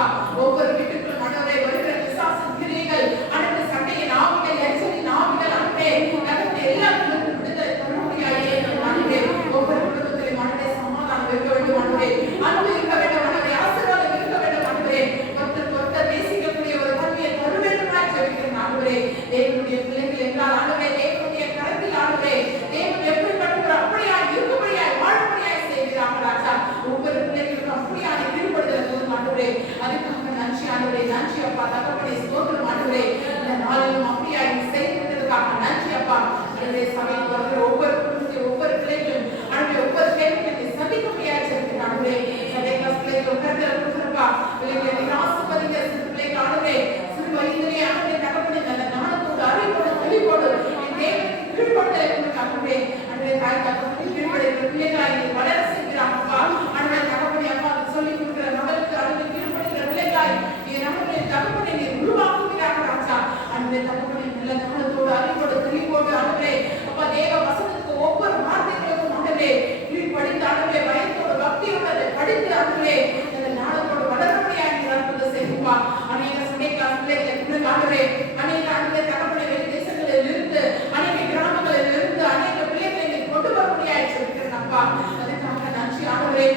அப்பா. ஒவ்வொரு வீட்டுக்குள்ளும் ஆண்டவரே வருகிற பிசாசின் கிரியைகள், ஆண்டவரே சண்டையின் ஆவிகள், எரிச்சலின் ஆவிகள், ஆண்டவரே தகப்பனே எல்லாத்துக்கும் விடுதலை தரும்படியாயே ஆண்டவரே ஒவ்வொரு குடும்பத்திலும் ஆண்டவரே சமாதானம் இருக்க வேண்டும் ஆண்டவரே, அன்பு இருக்க வேண்டும் ஆண்டவரே, ஆசீர்வாதம் இருக்க வேண்டும் ஆண்டவரே, ஒருத்தர் நேசிக்கக்கூடிய ஒரு தன்மையை தர வேண்டுமாய் ஜெபிக்கிறேன் ஆண்டவரே. தேவனுடைய பிள்ளைகள் என்றால் ஆண்டவரே தேவனுடைய கரத்தில் ஆண்டவரே தேவன் எப்படிப்பட்டவர் அப்படியாய் இருக்கும்படியாய் வாழும்படியாய் செய்கிறாங்க ராஜா. ஒவ்வொரு பிள்ளைகளுக்கும் அப்படியான கீழ்ப்படுதலை கொடுங்க ஆண்டவரே. அதுக்காக நன்றி ஆண்டவரே, நன்றி அப்பா. தகப்பனே ஸ்தோத்திரம் ஆண்டவரே. இந்த நாளிலும் அப்படியாய் செய்ததற்காக நன்றி அப்பா. ஆண்டவரே சபைக்கு வருகிற ஒவ்வொரு குடும்பத்தையும் ஒவ்வொரு பிள்ளைகளும் ஆண்டவரே ஒவ்வொரு கேள்விகளை சந்திக்க முடியாது ஜெபிக்கிறேன் ஆண்டவரே. சபை கிளாஸ் பிள்ளைகள் கருத்துல கொடுத்துருப்பா பிள்ளைகளை ஆசிர்வதிங்க. சிறு பிள்ளைகள் ஆண்டவரே சிறு வயதிலே ஆண்டவரே தகப்பனே நல்ல ஞானத்தோடு அறிவோடு தெளிவோடு என் தேவனுக்கு கீழ்ப்படுதலை கொடுங்க ஆண்டவரே. ஆண்டவரே தாய் தகப்பனே கீழ்ப்படுகிற பிள்ளைகளாய் நீ வளர செய்கிறாங்க அப்பா. ஆண்டவரே தகப்பனே அப்பா சொல்லி கொடுக்கிற மகளுக்கு ஆண்டவரே கீழ்ப்படுகிற பிள்ளைகளாய் நீ ஆண்டவரே தகப்பனே நீ உருவாக்குகிறாங்க ராஜா. ஆண்டவரே தகப்பனே நல்ல ஞானத்தோடு அறிவோடு தெளிவோடு ஆண்டவரே அப்பா தேவ வசனத்துக்கு ஒவ்வொரு வார்த்தைகளுக்கும் ஆண்டவரே கீழ்ப்படிந்து ஆண்டவரே பயத்தோடு பக்தியோடு அதை படித்து ஆண்டவரே நல்ல ஞானத்தோடு வளர்ப்படியாக நீ அற்புதம் செய்யும்பா. அநேக சண்டை கிளாஸ் பிள்ளைகளை ஆண்டவரே அநேக ஆண்டவரே தகப்பனே வெளி தேசங்களில் இருந்து அநேக கிராமங்களில் இருந்து அநேக பிள்ளைகளை நீ கொண்டு வரப்படியாக சொல்லிக்கிறேன் அப்பா. அதுக்காக நன்றி ஆண்டவரே.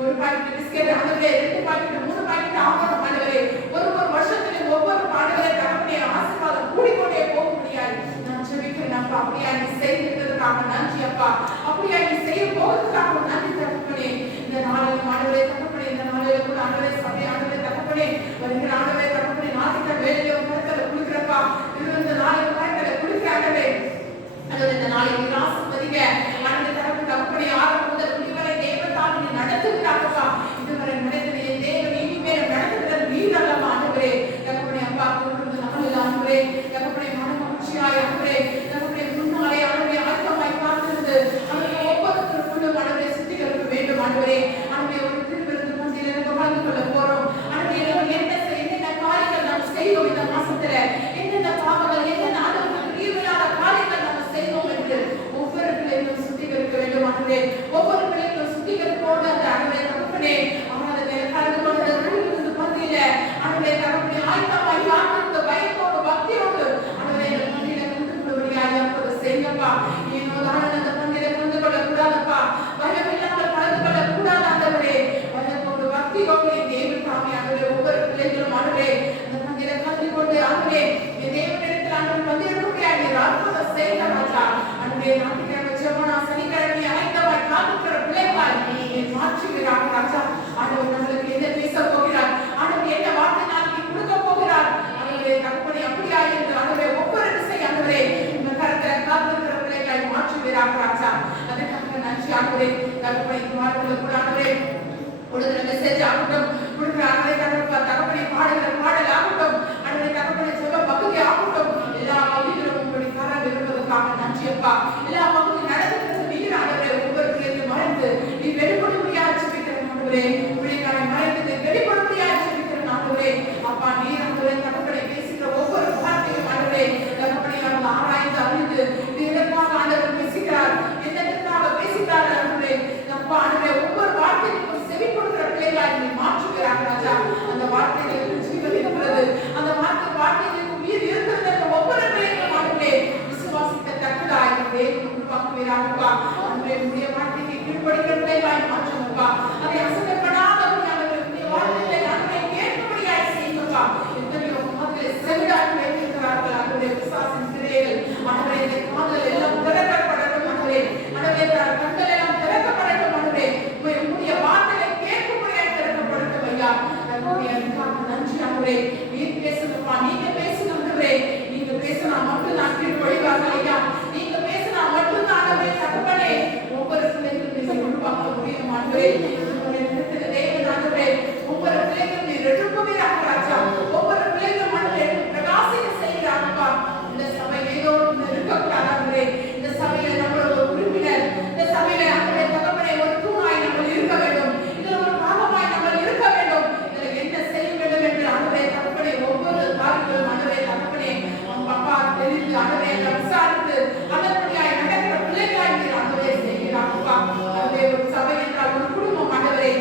ஒரு பாக்கெட் பிஸ்கெட் ஆண்டவரே 2 பாக்கெட் 3 பாக்கெட் ஆகணும் ஆண்டவரே. ஒரு வருஷத்துல ஒவ்வொரு பாடலே தகப்பனே ஆசீர்வாதம் கூடிக்கொண்டே போக முடியாது. நான் ஜெபிக்கிறேன் அப்பா. அப்படியா நீ செய்திருக்கிறதுக்காக நன்றி அப்பா. அப்படியா நீ செய்ய போவதற்காக நன்றி தகப்பனே. இந்த நாளில் ஆண்டவரே தகப்பனே இந்த நாளில் கூட ஆண்டவரே சபை ஆண்டவரே தகப்பனே வருகிற ஆண்டவரே தகப்பனே நாளைக்கு வேலையை கருத்தல குளிக்கிறப்பா. இந்த நாளில் கருத்தல குளிக்கிறாங்கவே ஆண்டவரே இந்த நாளில் ஆசீர்வதிங்க ஆண்டவரே தகப்பனே ஆரம்பம் முதல் முடிவரை தேவதால் நீ நடத்துகிறாங்கப்பா. இதுவரை நடத்தின தேவன் இனிமேல் நடத்துகிறது நீ நல்லமா ஆண்டவரே. தகப்பனே அப்பா கொடுத்த நாளில் ஆண்டவரே தகப்பனே மன மகிழ்ச்சியாய் ஆண்டவரே தகப்பனே முன்னாலே ஆண்டவரே ஆயத்தமாய் காத்திருந்து ஆண்டவரே ஒவ்வொருத்தருக்குள்ளும் ஆண்டவரே சுத்திகரிக்க வேண்டும் ஆண்டவரே. ஆண்டவரே ஒரு திருவிருந்து பந்தியில கலந்து கொள்ள போறோம் ஆண்டவரே. என்னென்ன காரியங்கள் நாம் செய்தோம் இந்த மாசத்துல, என்னென்ன பாவங்கள் என்னென்ன ஆண்டவருக்கு பிரியமில்லாத காரியங்கள் நாம் செய்தோம் என்று ஒவ்வொரு பிள்ளைகளும் சுத்திகரிக்க வேண்டும் ஆண்டவரே. ஒவ்வொரு பிள்ளைகளும் சுத்திகரிப்போடு அந்த ஆண்டவரே தகப்பனே அவனது கலந்து கொண்ட திருவிருந்து பந்தியில ஆண்டவரே தகப்பனே ஆயத்தமாய் காத்திருந்த பயத்தோடு பக்தியோடு ஆண்டவரே இந்த பந்தியில கலந்து கொள்ளும்படியாக அப்போது செய்யுங்கப்பா. ஏனோ தான் அந்த பந்தியில கலந்து கொள்ள கூடாதப்பா. பயம் இல்லாமல் கலந்து கொள்ள கூடாது ஆண்டவரே. பயத்தோடு பக்தியோடு என் தேவன் தாமே ஆண்டவரே ஒவ்வொரு பிள்ளைகளும் ஆண்டவரே அந்த பந்தியில கலந்து கொண்டு ஆண்டவரே என் தேவனிடத்தில் ஆண்டவரே பந்தி எடுக்கக்கூடிய நீர் அற்புதம் செய்யுங்க ராஜா. ஆண்டவரே ஞாயிற்றுக்கிழமை ஜெபனா சனிக்கிழமை ஆயத்தமாய் காத்திருக்கிற பிள்ளைகளாய் நீ மாற்றுகிறார் ராஜா. ஆண்டவர் நம்மளுக்கு என்ன பேச போகிறார், ஆண்டவர் என்ன வார்த்தை நாளைக்கு கொடுக்க போகிறார் ஆண்டவரே தகப்பனே அப்படியா என்று ஆண்டவரே ஒவ்வொரு திசை ஆண்டவரே இந்த கரத்தை காத்திருக்கிற பிள்ளைகளாய் மாற்றுகிறார் ராஜா. அதுக்காக நன்றி ஆண்டவரே. தகப்பனே இந்த வார்த்தைகள் கூட ஆண்டவரே கொடுக்கிற மெசேஜ் ஆகட்டும், கொடுக்கிற ஆண்டவரே தகப்பனே பாடுகிற பாடல் ஆகட்டும், ஆண்டவரே தகப்பனே ஜெப பகுதி ஆகட்டும், எல்லா பகுதிகளும் உங்களுடைய கரம் இருப்பதற்காக நன்றி அப்பா. எல்லா பகுதியும் நடந்துகிறது நீர் ஆண்டவரே ஒவ்வொரு பிள்ளைகளும் மறைந்து நீ வெளிப்படும்படியாக ஜெபிக்கிறேன் ஆண்டவரே. பிள்ளைகளை மறைந்து வெளிப்படும்படியாக ஜெபிக்கிறேன் ஆண்டவரே. அப்பா நீர் ஆண்டவரே தகப்பனே பேசுகிற ஒவ்வொரு வார்த்தையும் ஆண்டவரே தகப்பனே அவர்கள் ஆராய்ந்து அறிந்து இது எதற்காக ஆண்டவர் பேசுகிறார், என்னென்னதாக பேசுகிறார் ஆண்டவரே. அப்பா ஆண்டவரே ஒவ்வொரு வார்த்தைக்கும் செவி கொடுக்கிற பிள்ளைகளாய் நீ மாற்றுகிறார் ராஜா. அந்த வார்த்தைகளுக்கு ஜீவன் இருக்கிறது, அந்த வார்த்தைகளுக்கு உயிர் இருக்கிறது என்ற ஒவ்வொரு பிள்ளைகளும் ஆண்டவரே விசுவாசிக்கத்தக்கதாய் தேவன் உருவாக்குவீராகப்பா. ஆண்டவரே உடைய வார்த்தைக்கு கீழ்ப்படுகிற பிள்ளைகளாய் மாற்றுங்கப்பா. அதை அசைக்கப்படாதபடியானவர்களுடைய வார்த்தைகளை ஆண்டவரே கேட்கும்படியாய் செய்யுங்கப்பா. எத்தனையோ மாதிரி செவிடாய் வைத்திருக்கிறார்கள் ஆண்டவரே விசுவாசின் கிரியைகள் ஆண்டவரே இந்த காதல் எல்லாம் திறக்கப்படட்டும் ஆண்டவரே. ஆண்டவரே கண்கள் எல்லாம் திறக்கப்படட்டும் ஆண்டவரே. உடைய வார்த்தைகளை கேட்கும்படியாய் திறக்கப்படட்டும் ஐயா. நன்றி ஆண்டவரே. நீர் பேசுங்கப்பா, நீங்க பேசுங்க ஆண்டவரே. நீங்க பேசினா மட்டும் நான் கீழ்ப்படிவார்கள் ஐயா. நீங்க பேசினா மட்டும் தான் ஆண்டவரே தகப்பனே ஒவ்வொரு பிள்ளைகளும் நீங்க உருவாக்க முடியும் ஆண்டவரே. தேவன் ஆண்டவரே ஒவ்வொரு பிள்ளைகளும் நீர் எழுப்புவீராக ராஜா. ஒவ்வொரு பிள்ளைகளும் ஆண்டவரே பிரகாசிக்க செய்கிறாங்கப்பா. இந்த சபை ஏதோ இருக்கக்கூடாது ஆண்டவரே. இந்த சபையில நம்மளோட ஒரு உறுப்பினர், இந்த சபையில ஆண்டவரே தகப்பனே ஒரு தூணாய் நம்ம இருக்க வேண்டும், இதுல ஒரு பாகமாய் நம்ம இருக்க வேண்டும். இதுல என்ன செய்ய வேண்டும் என்று ஆண்டவரே தகப்பனே ஒவ்வொரு காரியங்களும் ஆண்டவரே தகப்பனே அப்பா தெரிந்து ஆண்டவரே விசாரித்து அதன்படியாய் நடக்கிற பிள்ளைகளாய் நீர் ஆண்டவரே செய்கிறாங்கப்பா. ஆண்டவரே ஒரு சபை என்றால் ஒரு குடும்பம் ஆண்டவரே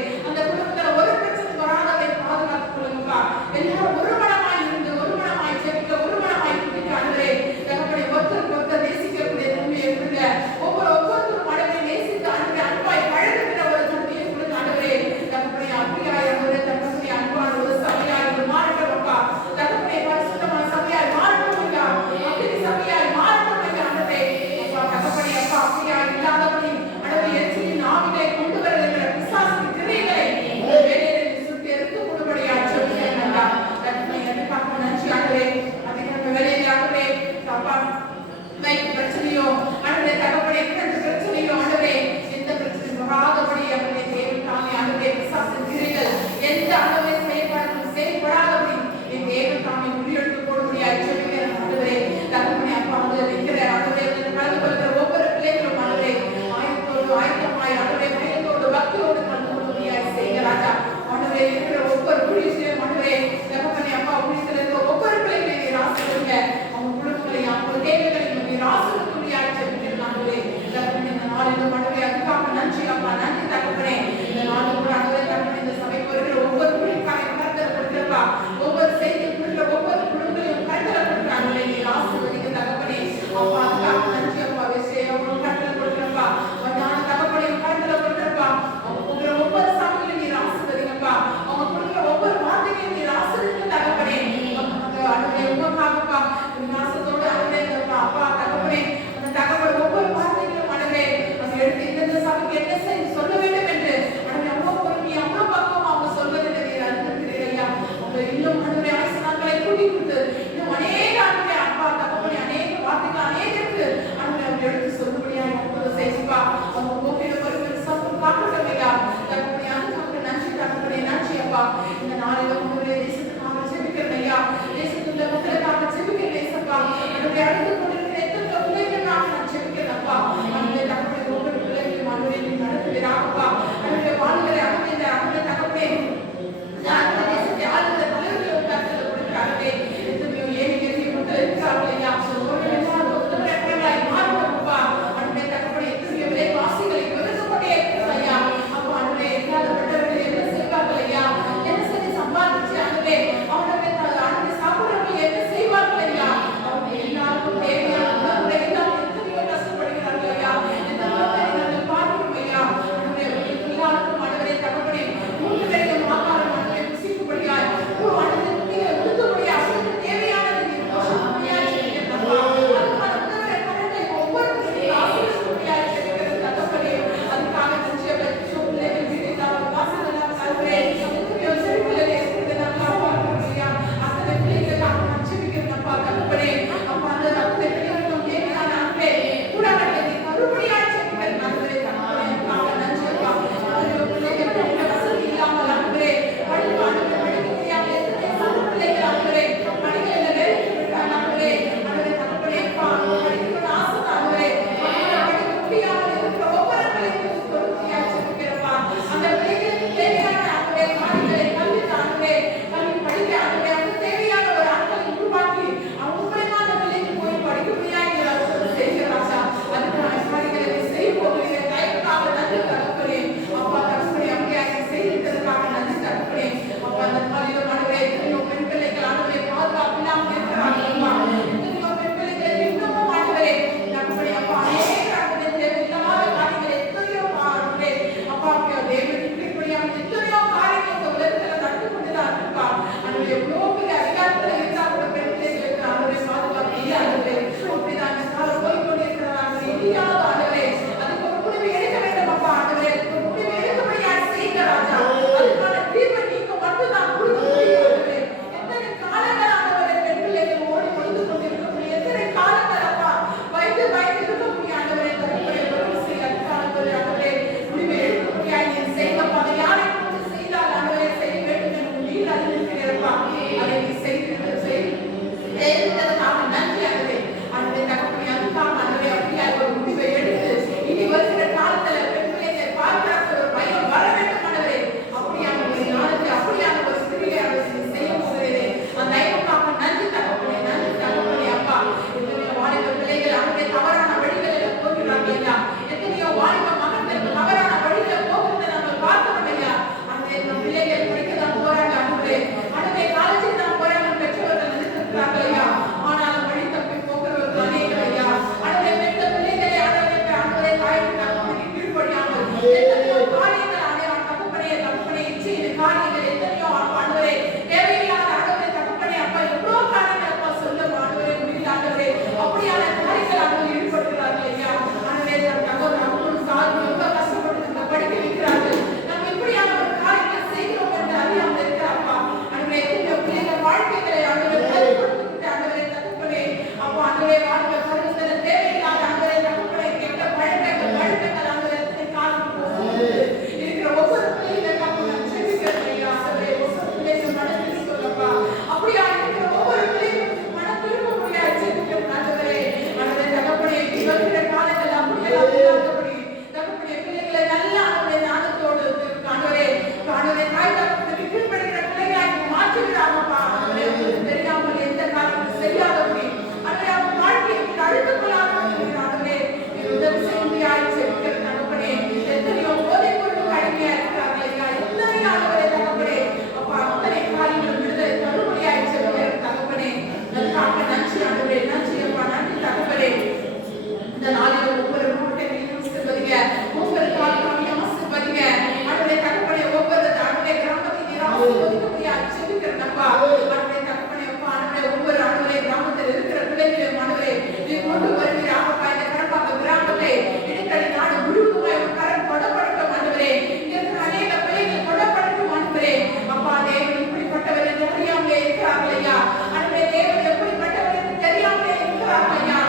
வரும்படியாய் ஜெபிக்கிறேன்ப்பா. ஆண்டவரே தகப்பனே அப்பா ஆண்டவரே ஒவ்வொரு ஆண்டவரே கிராமத்தில் இருக்கிற பிள்ளைகளையும் ஆண்டவரே நீ கொண்டு வருவீராகப்பா. இந்த கரப்பாக்க கிராமத்தை இடைத்தடி நாடு முழுவதுமாய் ஒரு கரம் கொடப்படட்டும் ஆண்டவரே. இங்க இருக்கிற அநேக பிள்ளைகள் கொடப்படட்டும் ஆண்டவரே. அப்பா தேவன் இப்படிப்பட்டவர் என்று தெரியாமலே இருக்கிறார்கள் ஐயா. ஆண்டவரே தேவன் எப்படிப்பட்டவர் என்று தெரியாமலே இருக்கிறார்கள் ஐயா.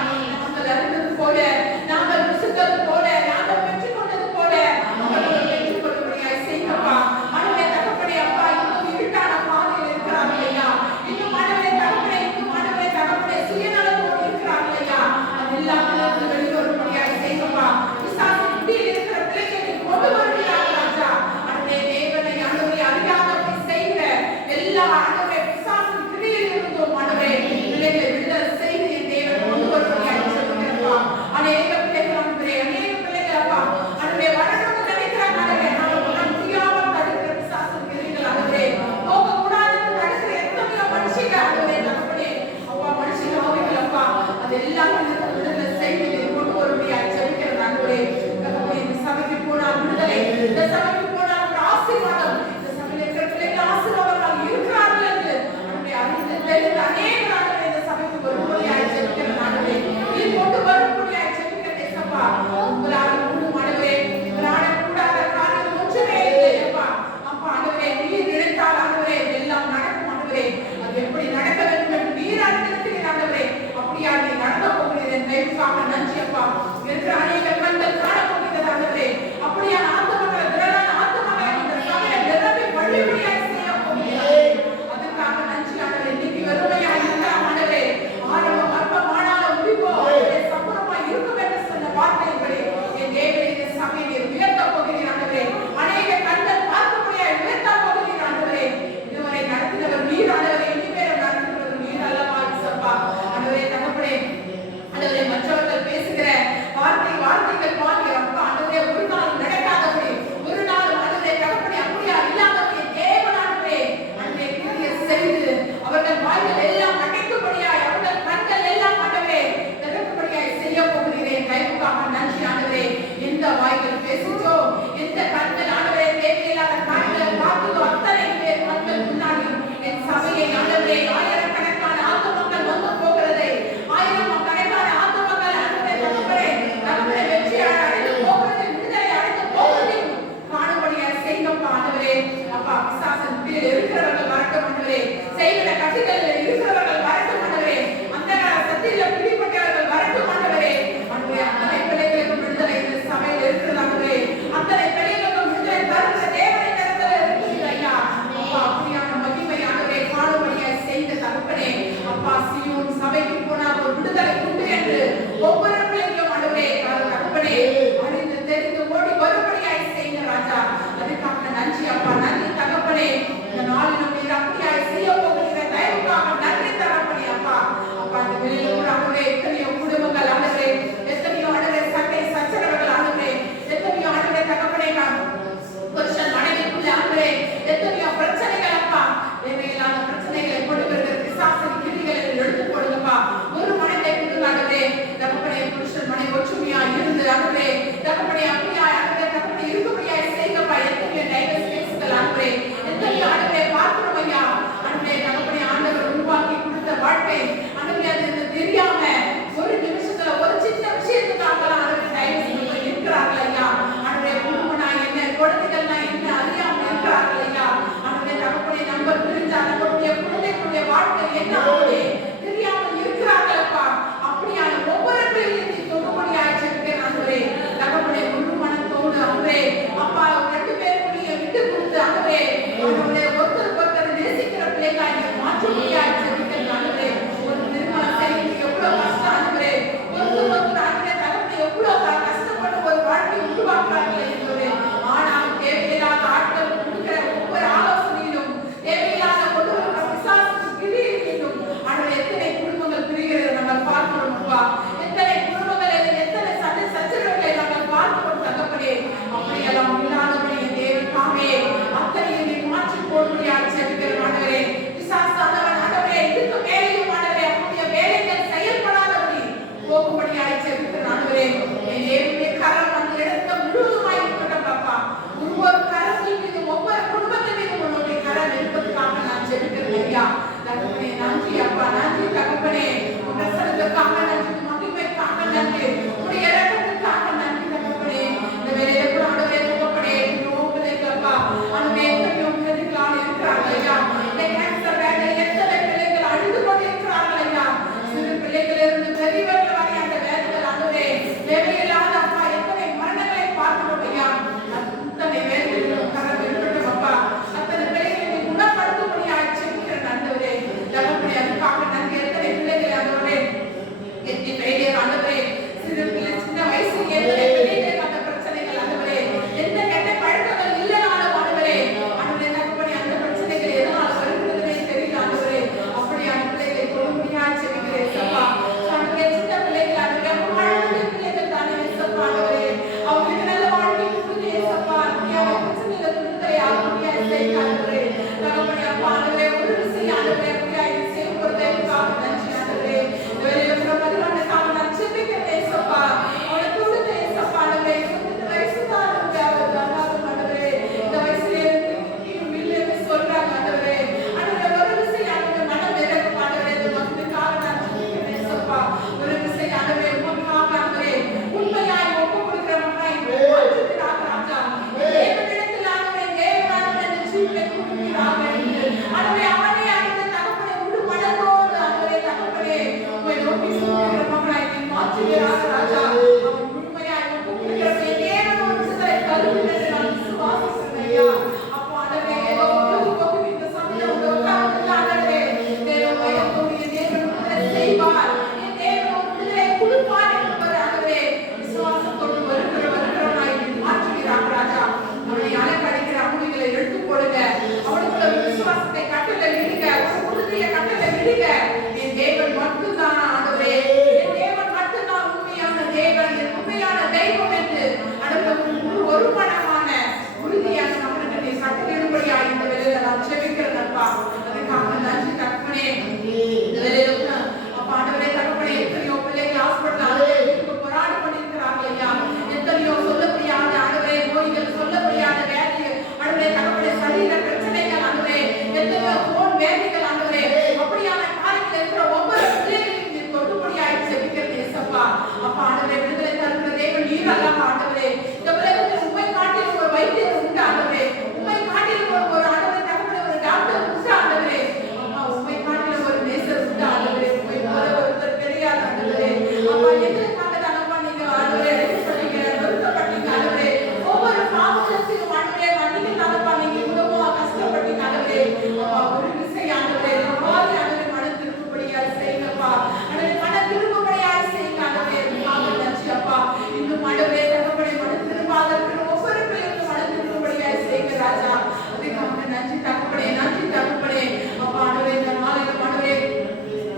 நாங்கள் அறிந்தது போல, நாங்கள் ருசித்தது போல, நாங்கள் பெற்றுக் கொண்டது போல அவர்கள் பெற்றுக் கொள்ளும்படியாய் செய்யப்பா. ஆண்டவரே தகப்பனே அப்பா இன்னும் இருட்டான பாதையில் இருக்கிறார்கள் ஐயா. இன்னும் ஆண்டவரே தகப்பனே சுயநலத்தோடு இருக்கிறார்கள் ஐயா. அது எல்லாத்திலிருந்து வெளிவரும்படியாய் செய்யப்பா. பிசாசு புத்தியில் இருக்கிற பிள்ளைகளை கொண்டு வருகிறார்கள் ராஜா. ஆண்டவரே தேவனை ஆண்டவரை அறியாதபடி செய்கிற எல்லா ஆண்டவரே பிசாசு கிரியில் இருந்தோம் ஆண்டவரே பிள்ளைகளை விடுதலை செய்து என் தேவன் கொண்டு வரும்படியாய் ஜெபிக்கிறேன்ப்பா. அநேக பிள்ளைகள் ஆண்டவரே அநேக பிள்ளைகள் அப்பா ஆண்டவரே வரணும்னு நினைக்கிறாங்க ஆண்டவரே. நாங்கள் முடியாமல் தடுக்கிற பிசாசு கிரிகள் ஆண்டவரே போகக்கூடாதுன்னு தடுக்கிற எத்தனையோ மனுஷங்க ஆண்டவரே தகப்பனே அப்பா மனுஷங்க ஆவிகளப்பா அது எல்லாத்தையும் விடுதலை செய்து கொண்டு வரும்படியாய் ஜெபிக்கிறேன் ஆண்டவரே. தகப்பனே இந்த சபைக்கு போனால் விடுதலை, இந்த சபைக்கு போனால் ஒரு ஆசீர்வாதம், இந்த சபையில் இருக்கிற பிள்ளைகள் ஆசீர்வாதமாக இருக்கிறார்கள் என்று ஆண்டவரே அறிந்து தெரிந்து அநேக ஆண்டவரே இந்த சபைக்கு வரும்படியாய் ஜெபிக்கிறேன் ஆண்டவரே. நீ கொண்டு வரும்படியாய் ஜெபிக்கிறேன் ஏசப்பா. உங்களால் கூடும் ஆண்டவரே, உங்களால் கூடாத காரியம் ஒன்றுமே இல்லை அப்பா. அப்பா ஆண்டவரே நீர் நினைத்தால் ஆண்டவரே எல்லாம் நடக்கும் ஆண்டவரே. அது எப்படி நடக்க வேண்டும் என்று நீர் அறிந்திருக்கிறீர் ஆண்டவரே. அப்படியா நீ நடக்க போகிறீர் என் தயவுக்காக நன்றி அப்பா. இருக்கிற அநேக கண்கள் காண போகிறது ஆண்டவரே. அப்படியா ஆத்துமக்கள் திரளான ஆத்துமக்களை இந்த சபையை நிரப்பி வழிபடியாய் செய்ய போகிறீர். அதுக்காக நன்றி ஆண்டவரே. இன்னைக்கு வெறுமையாய் இருக்கலாம் ஆண்டவரே. ஆரம்பம் அற்பமானாலும் முடிப்போ சம்பூர்ணமாய் இருக்கும் என்று சொன்ன வார்த்தைகளே என் தேவனே இந்த சபையை நீர் உயர்த்த போகிறீர் ஆண்டவரே. அநேக கண்கள் பார்க்கும்படியாய் உயர்த்த போகிறீர் ஆண்டவரே. இதுவரை நடத்தினவர் நீர் ஆண்டவரே. இனிமேல் நடத்துகிறவர் நீர் அல்லவா இயேசப்பா. ஆண்டவரே தகப்பனே ஆண்டவரே மற்றவர்கள் பேசுகிற வார்த்தைகள் பாருங்க அப்பா ஆண்டவரே ஒரு நாள் நடக்காதபடி, ஒரு நாள் ஆண்டவரே தகப்பனே அப்படியா இல்லாதபடி தேவன் ஆண்டவரே ஆண்டவரே கிரியை செய்து அவர்கள் வாய்கள் எல்லாம் அடைக்கும்படியாய் அவர்கள் கண்கள் எல்லாம் ஆண்டவரே திறக்கும்படியாய் செய்ய போகிறேன். கைவுக்காக நன்றி ஆண்டவரே. எந்த வாய்கள் பேசுச்சோ, எந்த கண்கள் ஆண்டவரே தேவையில்லாத காரியங்களை பார்த்ததோ அத்தனை பேர் கண்கள் முன்னாடி என் சபையை ஆண்டவரே ஆயிரக்கணக்கான ஆத்துமக்கள் வந்து போகிறதை, ஆயிரக்கணக்கான ஆத்துமக்கள் ஆண்டவரே தகப்பனே வெற்றி அடைந்து போகிறது, விடுதலை அடைந்து போகிறதையும் காணும்படியாய் செய்யப்பா ஆண்டவரே. அப்பா பிசாசன் பிடியில் இருக்கிறவர்கள் வரட்டும் ஆண்டவரே. செய்கிற கட்சிகளில் இருக்கிறவர்கள் வரட்டும் ஆண்டவரே. அந்த சத்தியில பிடிப்பட்டவர்கள் வரட்டும் ஆண்டவரே. ஆண்டவரே அத்தனை பிள்ளைகளுக்கும் விடுதலை இந்த சபையில் இருக்கிறது ஆண்டவரே. அத்தனை பிள்ளைகளுக்கும் விடுதலை தருகிற தேவனை தரத்தில் இருக்கிறது ஐயா. அப்பா அப்படியான மகிமை ஆண்டவரே காணும்படியாய் செய்த தகப்பனே அப்பா சீயோன் சபைக்கு போனால் ஒரு விடுதலை உண்டு என்று ஒவ்வொரு பிள்ளைகளும் ஆண்டவரே தகப்பனே அறிந்து தெரிந்து ஓடி வரும்படியாய் செய்த ராஜா. அதுக்காக நன்றி அப்பா. நன்றி தகப்பனே. இந்த நாளிலும் நீர் அப்படியாய் செய்ய போகிற தயவுக்காக எதிரிக என் தேவன் மட்டும்தான் ஆண்டவரே, என் தேவன் மட்டும்தான் உண்மையான தேவன், என் உண்மையான தெய்வம் என்று ஒரு மனமான உறுதியாக நம்மளுக்கு நீ சட்டத்தின்படியா இந்த வேலையில நான் செபிக்கிறேன்ப்பா. அதுக்காக நன்றி தகப்பனே. இந்த வேலையில அப்பா ஆண்டவரே தகப்பனே, எத்தனையோ பிள்ளைகள் ஹாஸ்பிட்டல் போராடி பண்ணிருக்கிறாங்க ஐயா. எத்தனையோ சொல்ல முடியாத ஆண்டவரே நோய்கள், சொல்ல முடியாத வேலை ஆண்டவரே தகப்பனே, சரீர பிரச்சனைகள் ஆண்டவரே, எத்தனையோ போன் வேலைகள் ஆண்டவரே, அப்படியான காரியத்தில் இருக்கிற ஒவ்வொரு பிள்ளைகளையும் நீ தொடுபடியாய் செபிக்கிறது ஏசப்பா. அப்பா ஆண்டவரே விடுதலை தருகிற தேவன் நீர் அல்லவா ஆண்டவரே. இந்த உலகத்தில் உண்மை காட்டிலும் ஒரு வைத்தியர் உண்டு ஆண்டவரே, உண்மை காட்டிலும் ஒரு ஆண்டவரே தகப்பனே ஒரு டாக்டர் உண்டு ஆண்டவரே. அப்பா உண்மை காட்டிலும் ஒரு நேசர் உண்டு ஆண்டவரே, உண்மை போல ஒருத்தர் கிடையாது ஆண்டவரே. அப்பா எங்களுக்காக தானப்பா நீங்க ஆண்டவரே அழைக்கப்பட்டீங்க, நிறுத்தப்பட்டீங்க ஆண்டவரே. ஒவ்வொரு பாவத்திலும் ஆண்டவரே மன்னிக்கிறதானப்பா நீங்க இவ்வளவோ கஷ்டப்பட்டீங்க ஆண்டவரே. அப்பா ஒரு விசை ஆண்டவரே நம்மால் ஆண்டவரே மன திருப்பும்படியாக செய்யுங்கப்பா. ஆண்டவரே மன திருப்பும்படியாக செய்யுங்க ஆண்டவரே. நன்றி அப்பா. இன்னும் ஆண்டவரே தகப்பனே மன திரும்பாத இருக்கிற ஒவ்வொரு பிள்ளைகளும் மன திருப்பும்படியாக செய்யுங்க ராஜா. அதுக்காக நன்றி தகப்பனே, நன்றி தகப்பனே. அப்பா ஆண்டவரே இந்த நாளில் ஆண்டவரே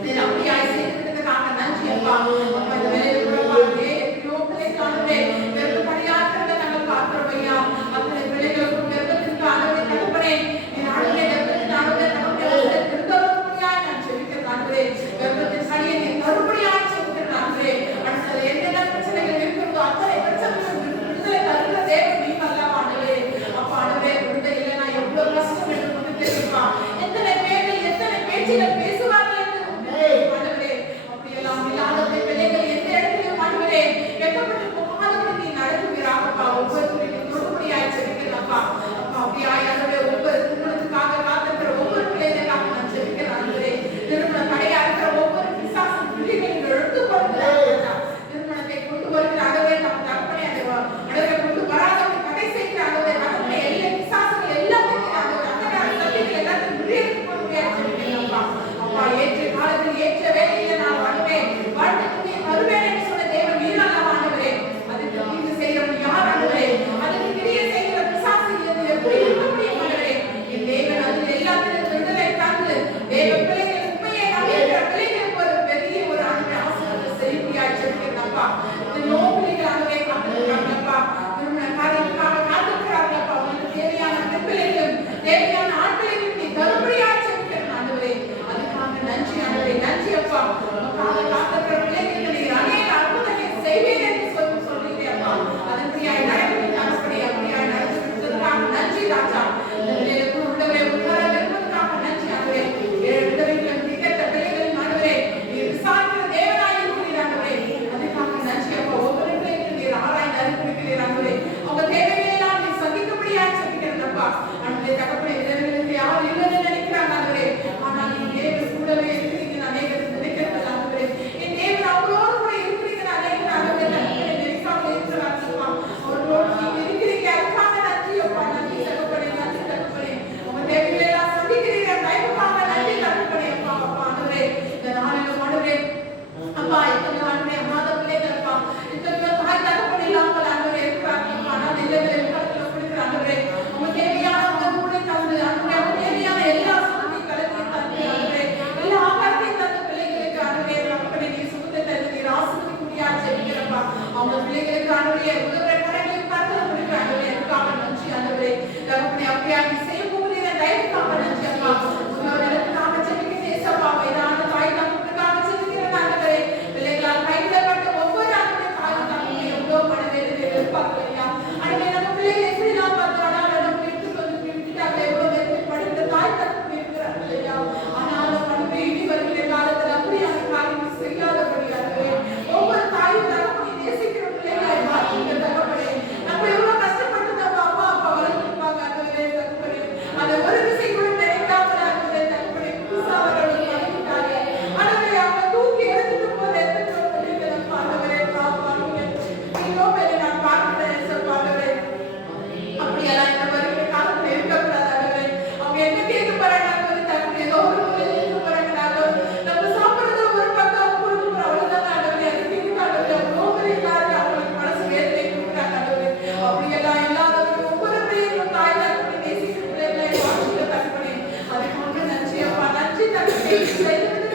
நீர் அப்படியாய் செய்ததுக்காக நன்றி அப்பா. அப்பா இந்த வேலையில கூட பாருங்க எத்தனையோ பிள்ளைகள் ஆண்டவரே கர்ப்பப்படியாக்கிறத நாங்கள் பார்க்கிறோம் ஐயா. அத்தனை பிள்ளைகளுக்கும் கர்ப்பத்திற்கு ஆண்டவரே தகப்பனே நீர் ஆண்டவரே கர்ப்பத்தின் ஆண்டவரே தகப்பனே திருத்தவரும்படியாய் நான் செபிக்கிறேன் ஆண்டவரே. கர்ப்பத்தின் சனியை நீர் தரும்படியாய் செபிக்கிறேன் ஆண்டவரே. அடுத்தது என்னென்ன பிரச்சனைகள் இருக்கிறதோ அத்தனை பிரச்சனைகளும் விடுதலை தருகிற தேவன் நீ அல்லவா ஆண்டவரே. அப்பா ஆண்டவரே விடுதலை இல்லைன்னா எவ்வளவு கஷ்டம் என்று நமக்கு தெரியுமா. எத்தனை பேர்கள் எத்தனை பேச்சுகள் பேசுவார்கள் என்று ஆண்டவரே. அப்படியெல்லாம் இல்லாத பிள்ளைகள் எந்த இடத்திலும் ஆண்டவரே வெட்கப்பட்டு போகாதபடி நீ நடத்துவீராகப்பா. ஒவ்வொருத்தரையும் தொடுபடியாய் செபிக்கிறேன்ப்பா. அப்பா அப்படியாய் ஆண்டவரே ஒவ்வொரு திருமணத்துக்காக காத்திருக்கிற ஒவ்வொரு பிள்ளைகளுக்காக நான் செபிக்கிறேன் ஆண்டவரே. திருமண தடையா இருக்கிற ஒவ்வொரு பிசாசு பிள்ளைகளின் எழுத்து கொடுக்கிறாங்க. திருமணத்தை கொண்டு வருகிற ஆண்டவரே நம் தகப்பனே ஆண்டவரே கொண்டு வராதவர்கள் தடை செய்கிற ஆண்டவரே தகப்பனே எல்லா பிசாசுகள் எல்லாமே ஆண்டவரே அந்தகார சக்திகள் எல்லாத்தையும் முறியடித்து கொண்டுபடியாய் செபிக்கிறேன்ப்பா. அப்பா ஏற்ற காலத்தில் ஏற்ற வேலையில நான் வருவேன், வாழ்க்கைக்கு வருவேன் என்று சொன்ன தேவன் நீர் அல்லவா ஆண்டவரே. அதுக்கு தீங்கு செய்கிறவன் யார் ஆண்டவரே? அதுக்கு கிரியை செய்கிற பிசாசு எப்படி இருக்க முடியும் ஆண்டவரே? என் தேவன் அதில் எல்லாத்திலும் விடுதலை தந்து தேவ பிள்ளைகள் உண்மையை நம்பியிருக்கிற பிள்ளைகளுக்கு ஒரு பெரிய ஒரு ஆண்டவரே ஆசீர்வாதத்தை செய்யும்படியாய் செபிக்கிறேன்ப்பா. எத்தனையோ பிள்ளைகள் ஆண்டவரே காத்திருக்கிறாங்கப்பா, திருமண காரியத்துக்காக காத்திருக்கிறார்களப்பா. அவங்களுக்கு தேவையான பிள்ளைகளும் தேவையான ஆட்களையும் நீ தரும்படியாய் செபிக்கிறேன் ஆண்டவரே. அதுக்காக நன்றி ஆண்டவரே, நன்றி அப்பா. உமக்காக காத்திருக்கிற பிள்ளைகளுக்கு நீர் அநேக அற்புதங்களை செய்வீர் என்று சொல்லுகிறேன்ப்பா. அதன்படியாய் நடப்படி தகப்பனே அப்படியாய் நடத்துவதற்காக நன்றி ராஜா. இந்த பிள்ளைகளுக்கு உள்ளவரை உட்கார வைப்பதற்காக நன்றி ஆண்டவரே. விதவைகளும் திக்கற்ற பிள்ளைகளின் ஆண்டவரே நீர் விசாரிக்கிற தேவனாய் இருக்கிறீர் ஆண்டவரே. அதுக்காக நன்றி அப்பா. ஒவ்வொரு பிள்ளைகளுக்கு நீர் ஆராய்ந்து அறிந்திருக்கிறீர் ஆண்டவரே. அவங்க தேவைகளை எல்லாம் நீர் சந்திக்கும்படியாய் செபிக்கிறேன்ப்பா. ஆண்டவரே தகப்பனே விதவைகளுக்கு யார் இல்லைன்னு நினைக்கிறாங்க ஆண்டவரே. ஆனால் நீ தேவன் கூடவே இருக்கிறீங்க அநேகருக்கு நினைக்கிறது ஆண்டவரே. என் தேவன் அவரோடு கூட இருக்கிறீங்க அநேகர் ஆண்டவரே தகப்பனே நினைக்காமல் இருக்கிறாங்கப்பா. அவரோடு நீங்க இருக்கிறீங்க அதுக்காக நன்றி அப்பா. நன்றி தகப்பனே, நன்றி தகப்பனே. உங்க தேவைகளை எல்லாம் சந்திக்கிறீங்க தயவுக்காக நன்றி தகப்பனே அப்பா. அப்பா ஆண்டவரே இந்த நாளிலும் ஆண்டவரே அப்பா எத்தனையோ ஆண்டவரே அநாத பிள்ளைகள் அப்பா, எத்தனையோ தாய் தகப்பன் இல்லாமல் ஆண்டவரே இருக்கிறாங்கப்பா. ஆனால் இல்லைகள் எல்லாத்துல கொடுக்குற ஆண்டவரே அவங்க தேவையான உணவுகளை தந்து ஆண்டவரே அவங்க தேவையான எல்லா சுகத்தையும் கலந்து தந்து ஆண்டவரே எல்லா ஆகாரத்தையும் தந்து பிள்ளைகளுக்கு ஆண்டவரே தகப்பனே நீ சுகத்தை தந்து நீர் ஆசீர்வதிக்கும்படியாய் செபிக்கிறப்பா. அவங்க பிள்ளைகளுக்கு ஆண்டவரே உதவுற கடைகளையும் கருத்துல கொடுக்குற ஆண்டவரே அதுக்காக நன்றி ஆண்டவரே. தகப்பனே அப்படியா நீ செய்ய போகிறீங்க தயவுக்காக நன்றி அப்பா. உன்னோட இடத்துக்காக செபிக்கிறேன் ஏசப்பா. வயதான தாய் தகப்பனுக்காக செபிக்கிறேன் ஆண்டவரே. பிள்ளைகளால் கைவிடப்பட்ட ஒவ்வொரு ஆண்டவரே தாய் தகப்பனே எவ்வளோ மனவேதனை எதிர்பார்க்கலையா ஆண்டவரே. நம்ம பிள்ளைகளை எப்படி நான் பார்த்தோம் ஆனால் நம்ம எடுத்துட்டு வந்து விட்டுட்டாங்க எவ்வளோ வேதனை படுகிற தாய் தகப்பன் இருக்கிறாங்க இல்லையா. ஆனாலும் ஆண்டவரே இனி வருகிற காலத்தில் அப்படியான காரியம் செய்யாதபடி ஆண்டவரே ஒவ்வொரு தாயும் தகப்பனை நேசிக்கிற பிள்ளைகளை பார்த்துங்க தகப்பனே. நம்ம எவ்வளோ கஷ்டப்பட்டு நம்ம அம்மா அப்பா வளர்த்துருப்பாங்க ஆண்டவரே தகப்பனே. அந்த ஒரு விசை கூட நினைக்காமல் ஆண்டவரே தகப்பனே புதுசா அவர்கள் வளர்த்துட்டாங்க ஆண்டவரே. அவங்க தூக்கி எடுத்துட்டு போற எத்தனையோ பிள்ளைகள் நம்ம ஆண்டவரே காப்பாற்றுங்க. நீங்களோ மேலே நான் பார்க்கிறேன் ஏசப்பா ஆண்டவரே. அப்படியெல்லாம் இந்த வருகிற காலத்துல இருக்கக்கூடாது ஆண்டவரே. அவங்க என்ன கேட்க போறாங்க ஆண்டவரே தகப்பனே? ஏதோ ஒரு மூலையில இருக்க போறாங்க ஆண்டவரே. நம்ம சாப்பிடுறது ஒரு பக்கம் கொடுக்குற அவ்வளவுதான் ஆண்டவரே. அது திங்க ஆண்டவரே அவ்வளோ பெரிய காரியம் அவங்களுக்கு மனசு வேதனை கொடுக்குறாங்க ஆண்டவரே. அப்படியெல்லாம் இல்லாதவர்கள் ஒவ்வொரு பிள்ளைகளும் தாய் தகப்பனை நேசிக்கிற பிள்ளைகளை வாசிக்க தகப்பனே. அதுக்கு நன்றி அப்பா, நன்றி தகப்பனே.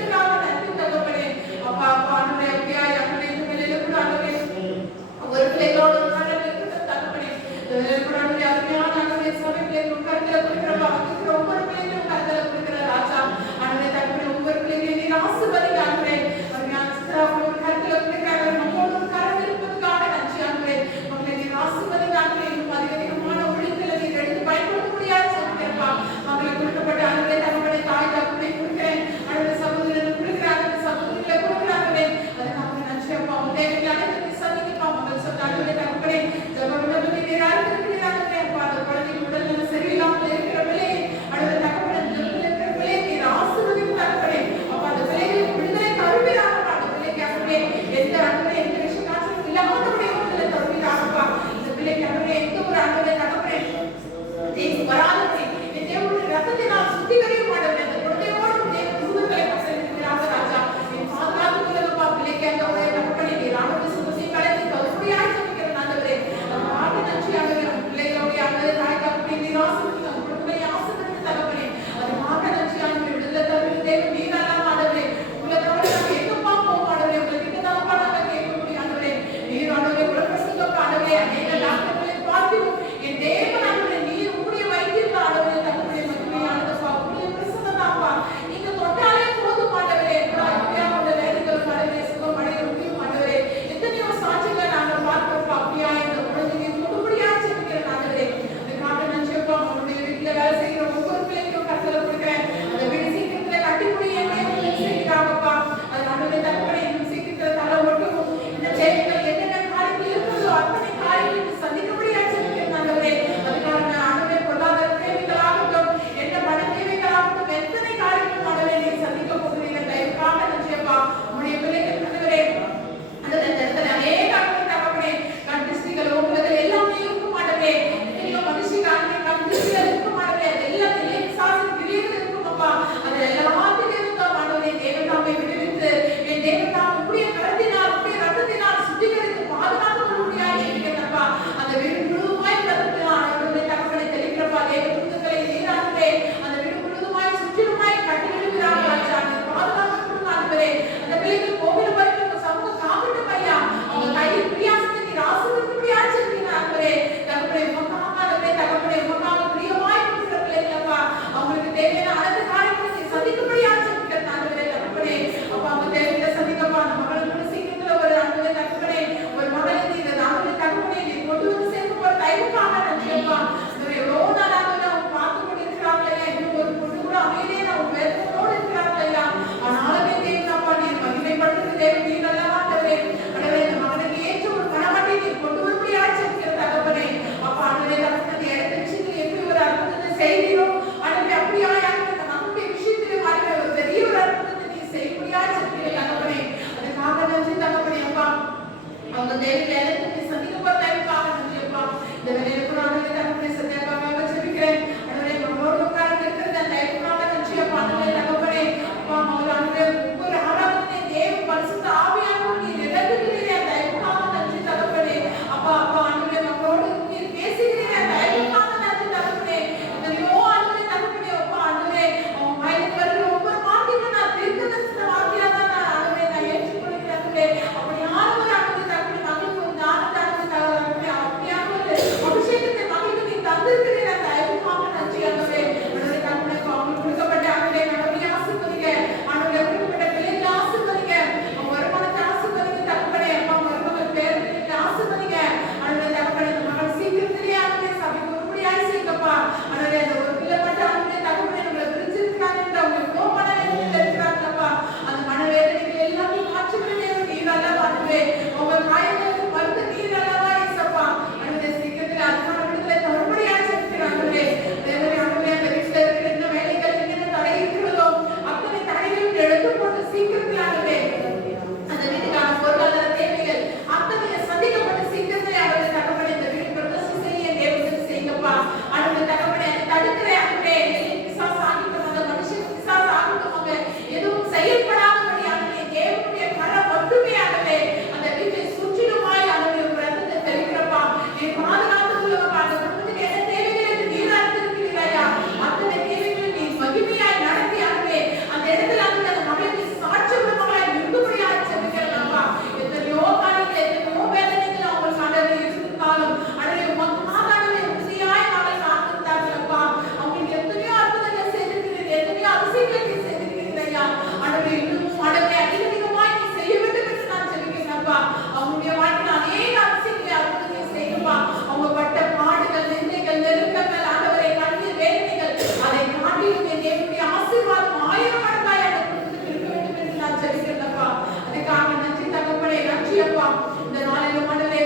அதிசயங்களை நீ செய்திருக்கிறீரையா. ஆண்டவரே இன்னும் ஆண்டவரே அதிகமாய் நீ செய்ய வேண்டும் என்று நான் ஜெபிக்கிறேன்ப்பா. அவங்களுடைய வாழ்க்கையில் அநேக அதிசயங்களை அற்புதங்களை செய்யும்பா. அவங்க பட்ட பாடுகள், நிந்தைகள், நெருக்கங்கள், ஆண்டவரே கண்ணீர், வேதனைகள், அதை காட்டிலும் என் தேவனுடைய ஆசீர்வாதம் 1000 மடங்காய் அந்த குடும்பத்துக்கு இருக்க வேண்டும் என்று நான் ஜெபிக்கிறேன்ப்பா. அதுக்காக நன்றி தகப்பனே, நன்றி அப்பா. இந்த நாளிலும் ஆண்டவரே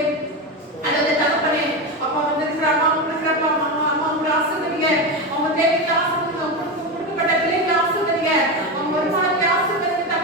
அதாவது தகப்பனே அப்பா வந்திருக்கிறாப்பா, கொடுக்குறப்பா, அம்மா உங்களை ஆசீர்வதிங்க. அவங்க தேவைக்கு ஆசீர்வதிங்க, கொடுக்கப்பட்ட பிள்ளைக்கு ஆசீர்வதிங்க, அவங்க வருமானத்தை ஆசீர்வதிங்க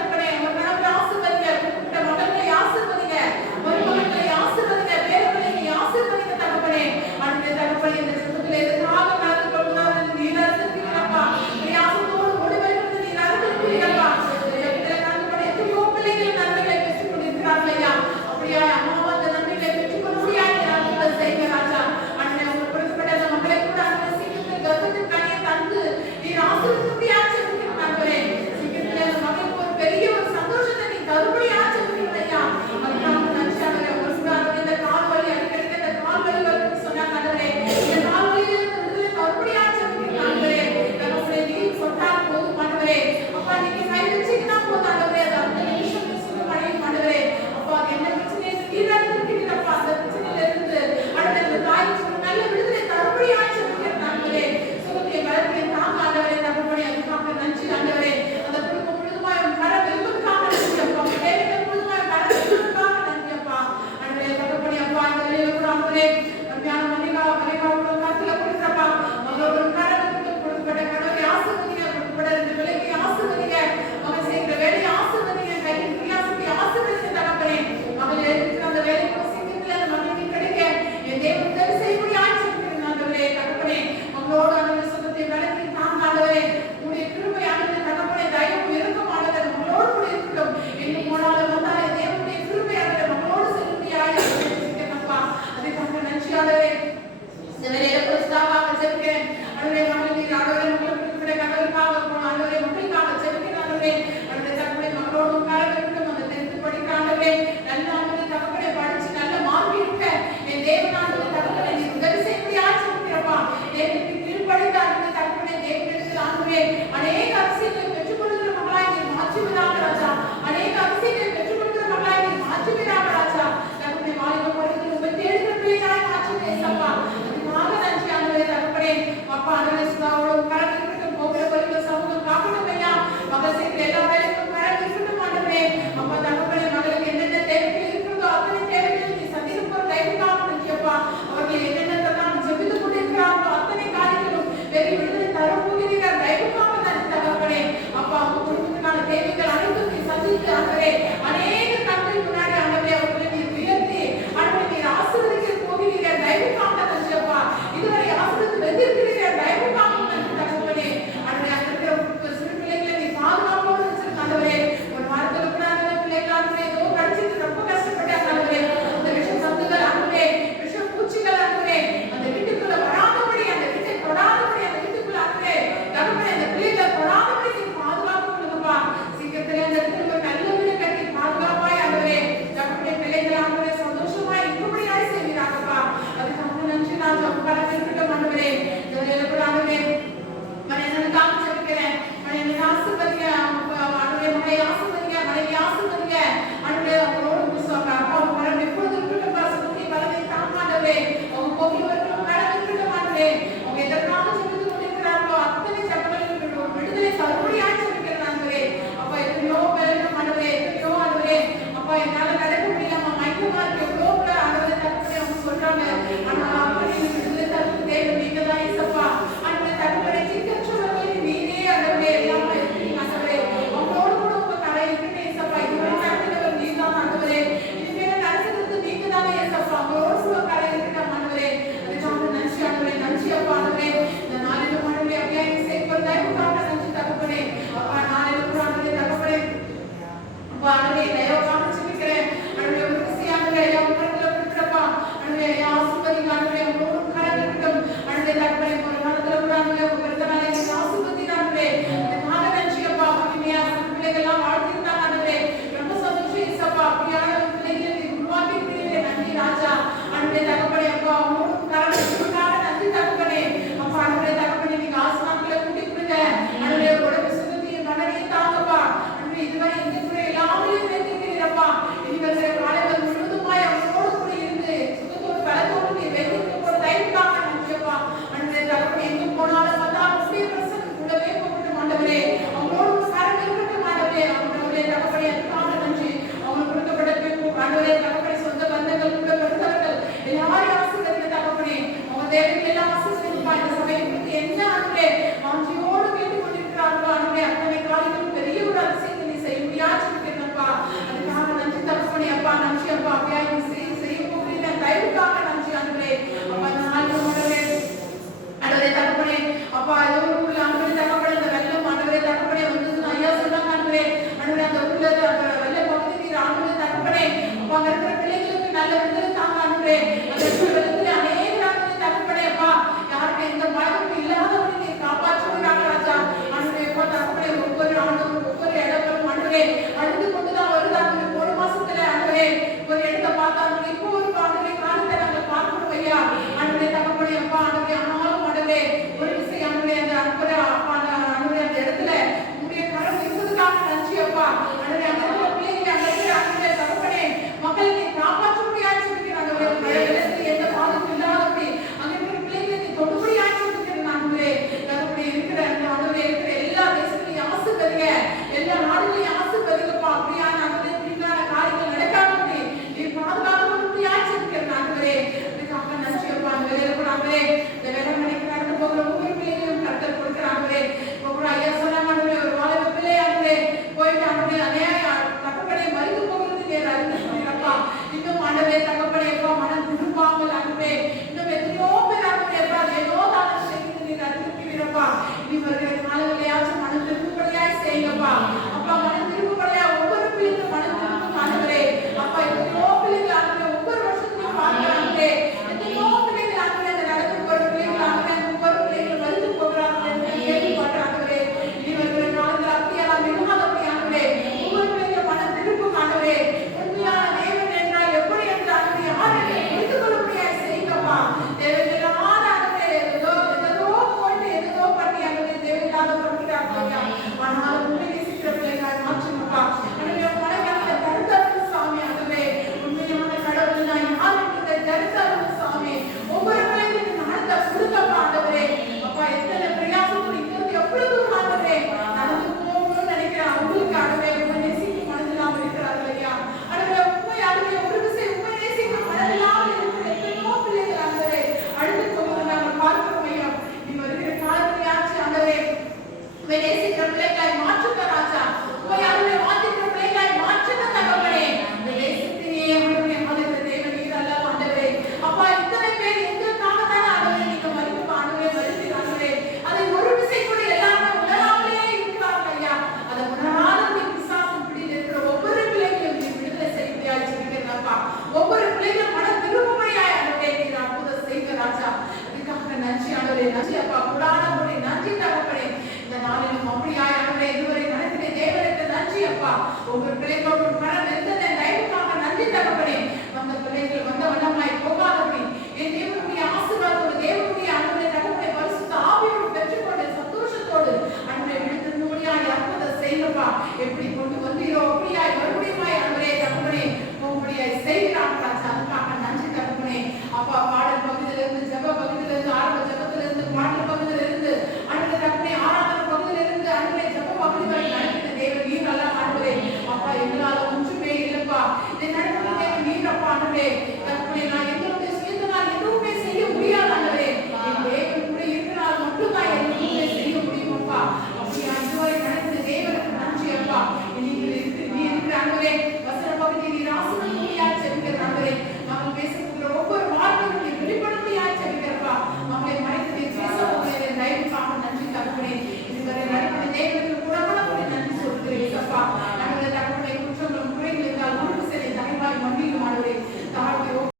உங்கள் பிள்ளைகளோடு வர வெறுத்ததை தயவுக்காக நன்றி தகப்பனே.